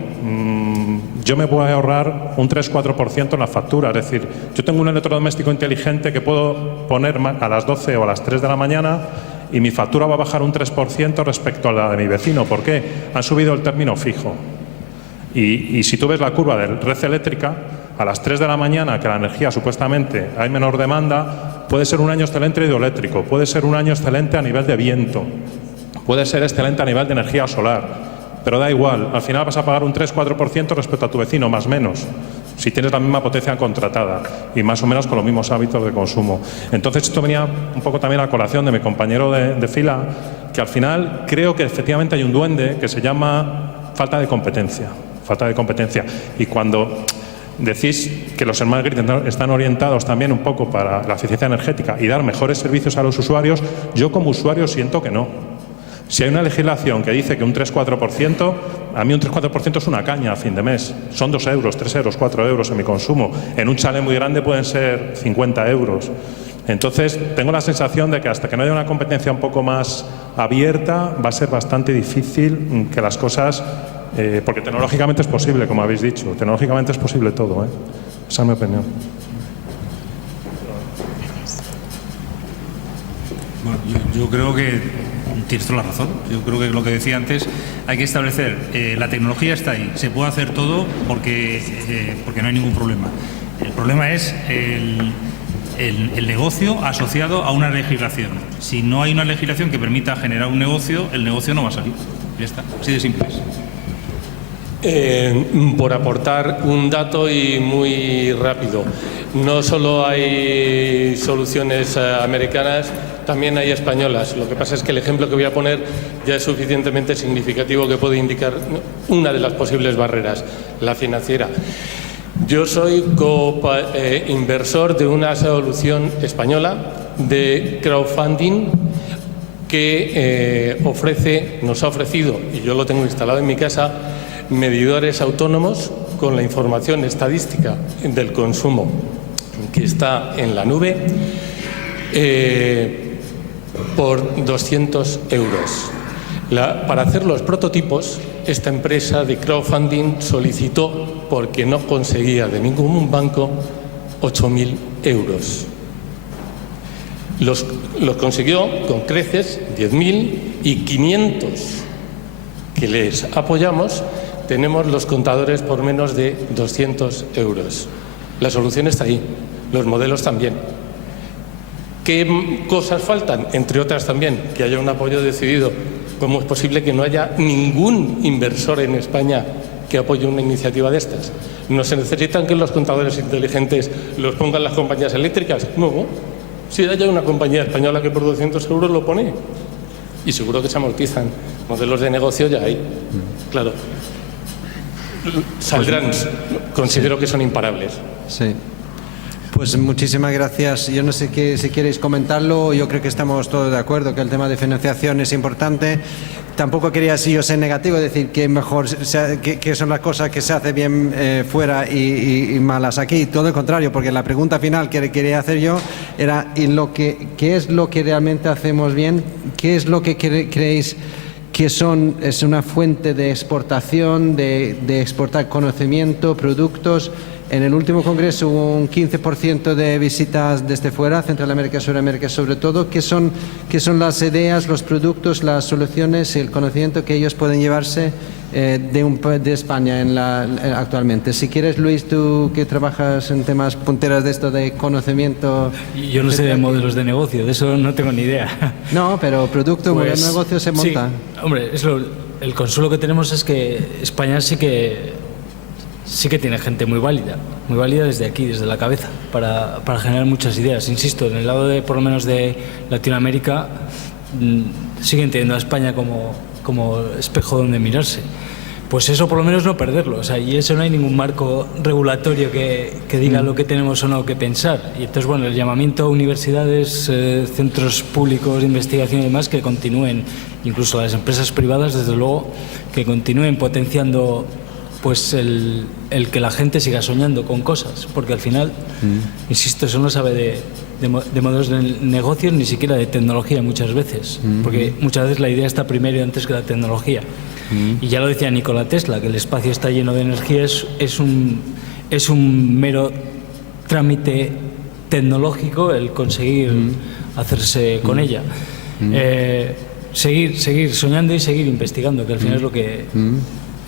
yo me voy a ahorrar un 3-4% en la factura. Es decir, yo tengo un electrodoméstico inteligente que puedo poner a las 12 o a las 3 de la mañana y mi factura va a bajar un 3% respecto a la de mi vecino. ¿Por qué? Han subido el término fijo. Y si tú ves la curva de red eléctrica, a las 3 de la mañana, que la energía supuestamente hay menor demanda, puede ser un año excelente hidroeléctrico, puede ser un año excelente a nivel de viento, puede ser excelente a nivel de energía solar. Pero da igual, al final vas a pagar un 3-4% respecto a tu vecino, más o menos, si tienes la misma potencia contratada y más o menos con los mismos hábitos de consumo. Entonces esto venía un poco también a colación de mi compañero de fila, que al final creo que efectivamente hay un duende que se llama falta de competencia. Falta de competencia. Y cuando decís que los Smart Grid están orientados también un poco para la eficiencia energética y dar mejores servicios a los usuarios, yo como usuario siento que no. Si hay una legislación que dice que un 3-4%, a mí un 3-4% es una caña a fin de mes. Son 2 euros, 3 euros, 4 euros en mi consumo. En un chalet muy grande pueden ser 50 euros. Entonces, tengo la sensación de que hasta que no haya una competencia un poco más abierta, va a ser bastante difícil que las cosas, porque tecnológicamente es posible, como habéis dicho, tecnológicamente es posible todo, ¿eh? Esa es mi opinión. Bueno, yo creo que tienes toda la razón. Yo creo que lo que decía antes, hay que establecer, la tecnología está ahí, se puede hacer todo porque no hay ningún problema. El problema es el negocio asociado a una legislación. Si no hay una legislación que permita generar un negocio, el negocio no va a salir. Ya está, así de simple es. Por aportar un dato y muy rápido, no solo hay soluciones americanas, también hay españolas. Lo que pasa es que el ejemplo que voy a poner ya es suficientemente significativo que puede indicar una de las posibles barreras, la financiera. Yo soy inversor de una solución española de crowdfunding que nos ha ofrecido, y yo lo tengo instalado en mi casa, medidores autónomos con la información estadística del consumo que está en la nube por 200 euros. Para hacer los prototipos, esta empresa de crowdfunding solicitó, porque no conseguía de ningún banco, 8.000 euros. Los consiguió con creces, 10.000, y 500 que les apoyamos, tenemos los contadores por menos de 200 euros. La solución está ahí, los modelos también. ¿Qué cosas faltan? Entre otras también, que haya un apoyo decidido. ¿Cómo es posible que no haya ningún inversor en España que apoye una iniciativa de estas? ¿No se necesitan que los contadores inteligentes los pongan las compañías eléctricas? No. Si haya una compañía española que por 200 euros lo pone. Y seguro que se amortizan. Modelos de negocio ya hay. Claro. Saldrán, considero que son imparables. Sí. Pues muchísimas gracias. Yo no sé si queréis comentarlo. Yo creo que estamos todos de acuerdo que el tema de financiación es importante. Tampoco quería, si yo sé negativo, decir que mejor que son las cosas que se hace bien fuera y malas aquí. Todo lo contrario, porque la pregunta final que quería hacer yo era ¿qué es lo que realmente hacemos bien? ¿Qué es lo que creéis que es una fuente de exportación, de exportar conocimiento, productos? En el último congreso hubo un 15% de visitas desde fuera, Centroamérica, Sudamérica sobre todo. ¿Qué son las ideas, los productos, las soluciones y el conocimiento que ellos pueden llevarse de España actualmente? Si quieres, Luis, tú que trabajas en temas punteras de esto de conocimiento... Yo no sé de modelos de negocio, de eso no tengo ni idea. No, pero producto, modelo de negocio se monta. Sí, hombre, el consuelo que tenemos es que España sí que tiene gente muy válida desde aquí, desde la cabeza, para generar muchas ideas. Insisto, en el lado por lo menos de Latinoamérica, siguen teniendo a España como espejo donde mirarse. Pues eso por lo menos no perderlo. O sea, y eso no hay ningún marco regulatorio que diga lo que tenemos o no que pensar. Y entonces, bueno, el llamamiento a universidades, centros públicos de investigación y demás, que continúen, incluso a las empresas privadas, desde luego, que continúen potenciando pues el que la gente siga soñando con cosas, porque al final, insisto, eso no sabe de modelos de negocios, ni siquiera de tecnología muchas veces, porque muchas veces la idea está primero antes que la tecnología. Y ya lo decía Nikola Tesla, que el espacio está lleno de energía, es un mero trámite tecnológico el conseguir hacerse con ella. Seguir soñando y seguir investigando, que al final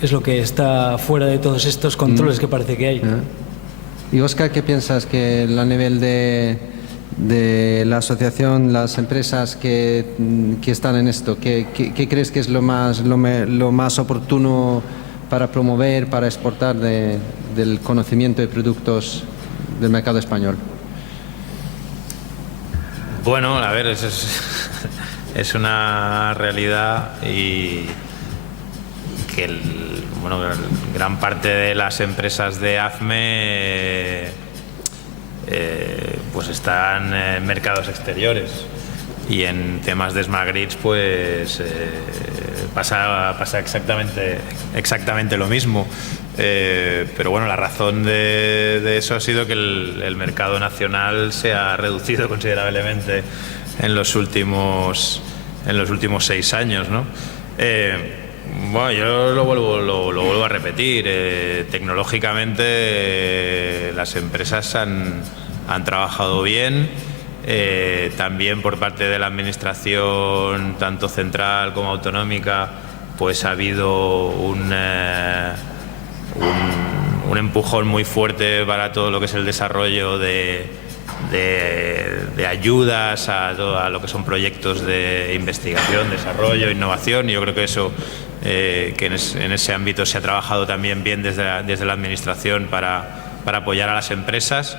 es lo que está fuera de todos estos controles que parece que hay. Y Óscar, ¿qué piensas que a nivel de la asociación, las empresas que están en esto, qué crees que es lo más oportuno para promover, para exportar del conocimiento de productos del mercado español? Bueno, a ver, es una realidad y que gran parte de las empresas de AFME pues están en mercados exteriores y en temas de Smart Grids pues pasa exactamente lo mismo. Pero bueno, la razón de eso ha sido que el mercado nacional se ha reducido considerablemente en los últimos 6 años, ¿no? Bueno, yo lo vuelvo a repetir. Tecnológicamente las empresas han trabajado bien. También por parte de la administración, tanto central como autonómica, pues ha habido un empujón muy fuerte para todo lo que es el desarrollo de ayudas a lo que son proyectos de investigación, desarrollo, innovación, y yo creo que eso, que en ese ámbito se ha trabajado también bien desde la administración para apoyar a las empresas.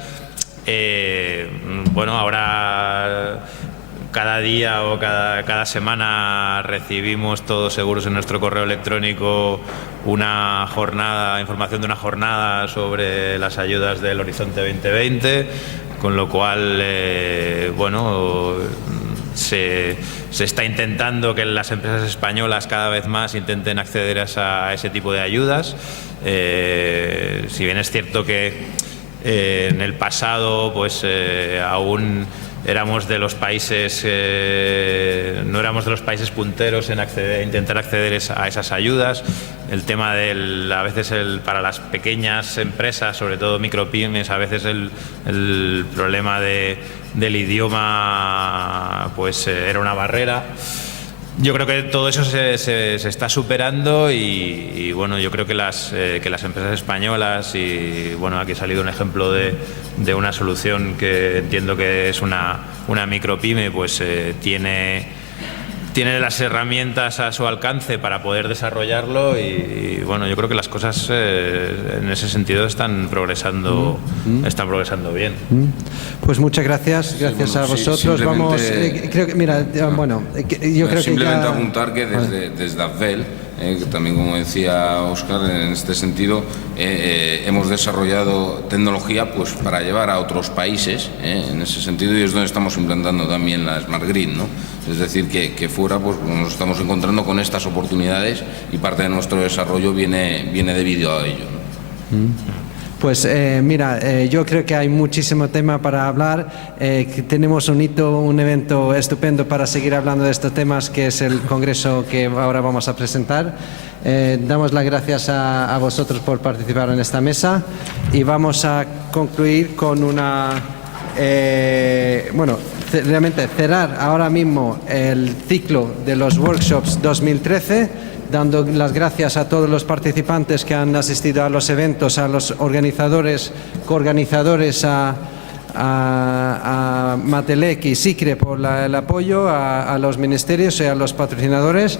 Bueno, ahora cada día o cada semana recibimos todos seguros en nuestro correo electrónico información de una jornada sobre las ayudas del Horizonte 2020, con lo cual, bueno, se está intentando que las empresas españolas cada vez más intenten acceder a ese tipo de ayudas. Si bien es cierto que en el pasado pues aún éramos de los países no éramos de los países punteros en intentar acceder a esas ayudas. El tema a veces para las pequeñas empresas, sobre todo micropymes, a veces el problema del idioma pues era una barrera. Yo creo que todo eso se está superando y bueno, yo creo que las empresas españolas, y bueno, aquí ha salido un ejemplo de una solución que entiendo que es una micropyme, pues tiene las herramientas a su alcance para poder desarrollarlo y bueno, yo creo que las cosas en ese sentido están progresando bien. Pues muchas gracias a vosotros. Vamos, creo que mira, bueno, yo creo que simplemente apuntar que desde AFVEL, que también, como decía Óscar, en este sentido hemos desarrollado tecnología pues para llevar a otros países, en ese sentido, y es donde estamos implantando también la Smart Grid, ¿no? Es decir, que fuera pues nos estamos encontrando con estas oportunidades y parte de nuestro desarrollo viene debido a ello, ¿no? Pues mira, yo creo que hay muchísimo tema para hablar. Que tenemos un evento estupendo para seguir hablando de estos temas, que es el congreso que ahora vamos a presentar. Damos las gracias a vosotros por participar en esta mesa y vamos a concluir con realmente cerrar ahora mismo el ciclo de los workshops 2013, dando las gracias a todos los participantes que han asistido a los eventos, a los organizadores, coorganizadores, a Matelec y SICRE por el apoyo, a los ministerios y a los patrocinadores.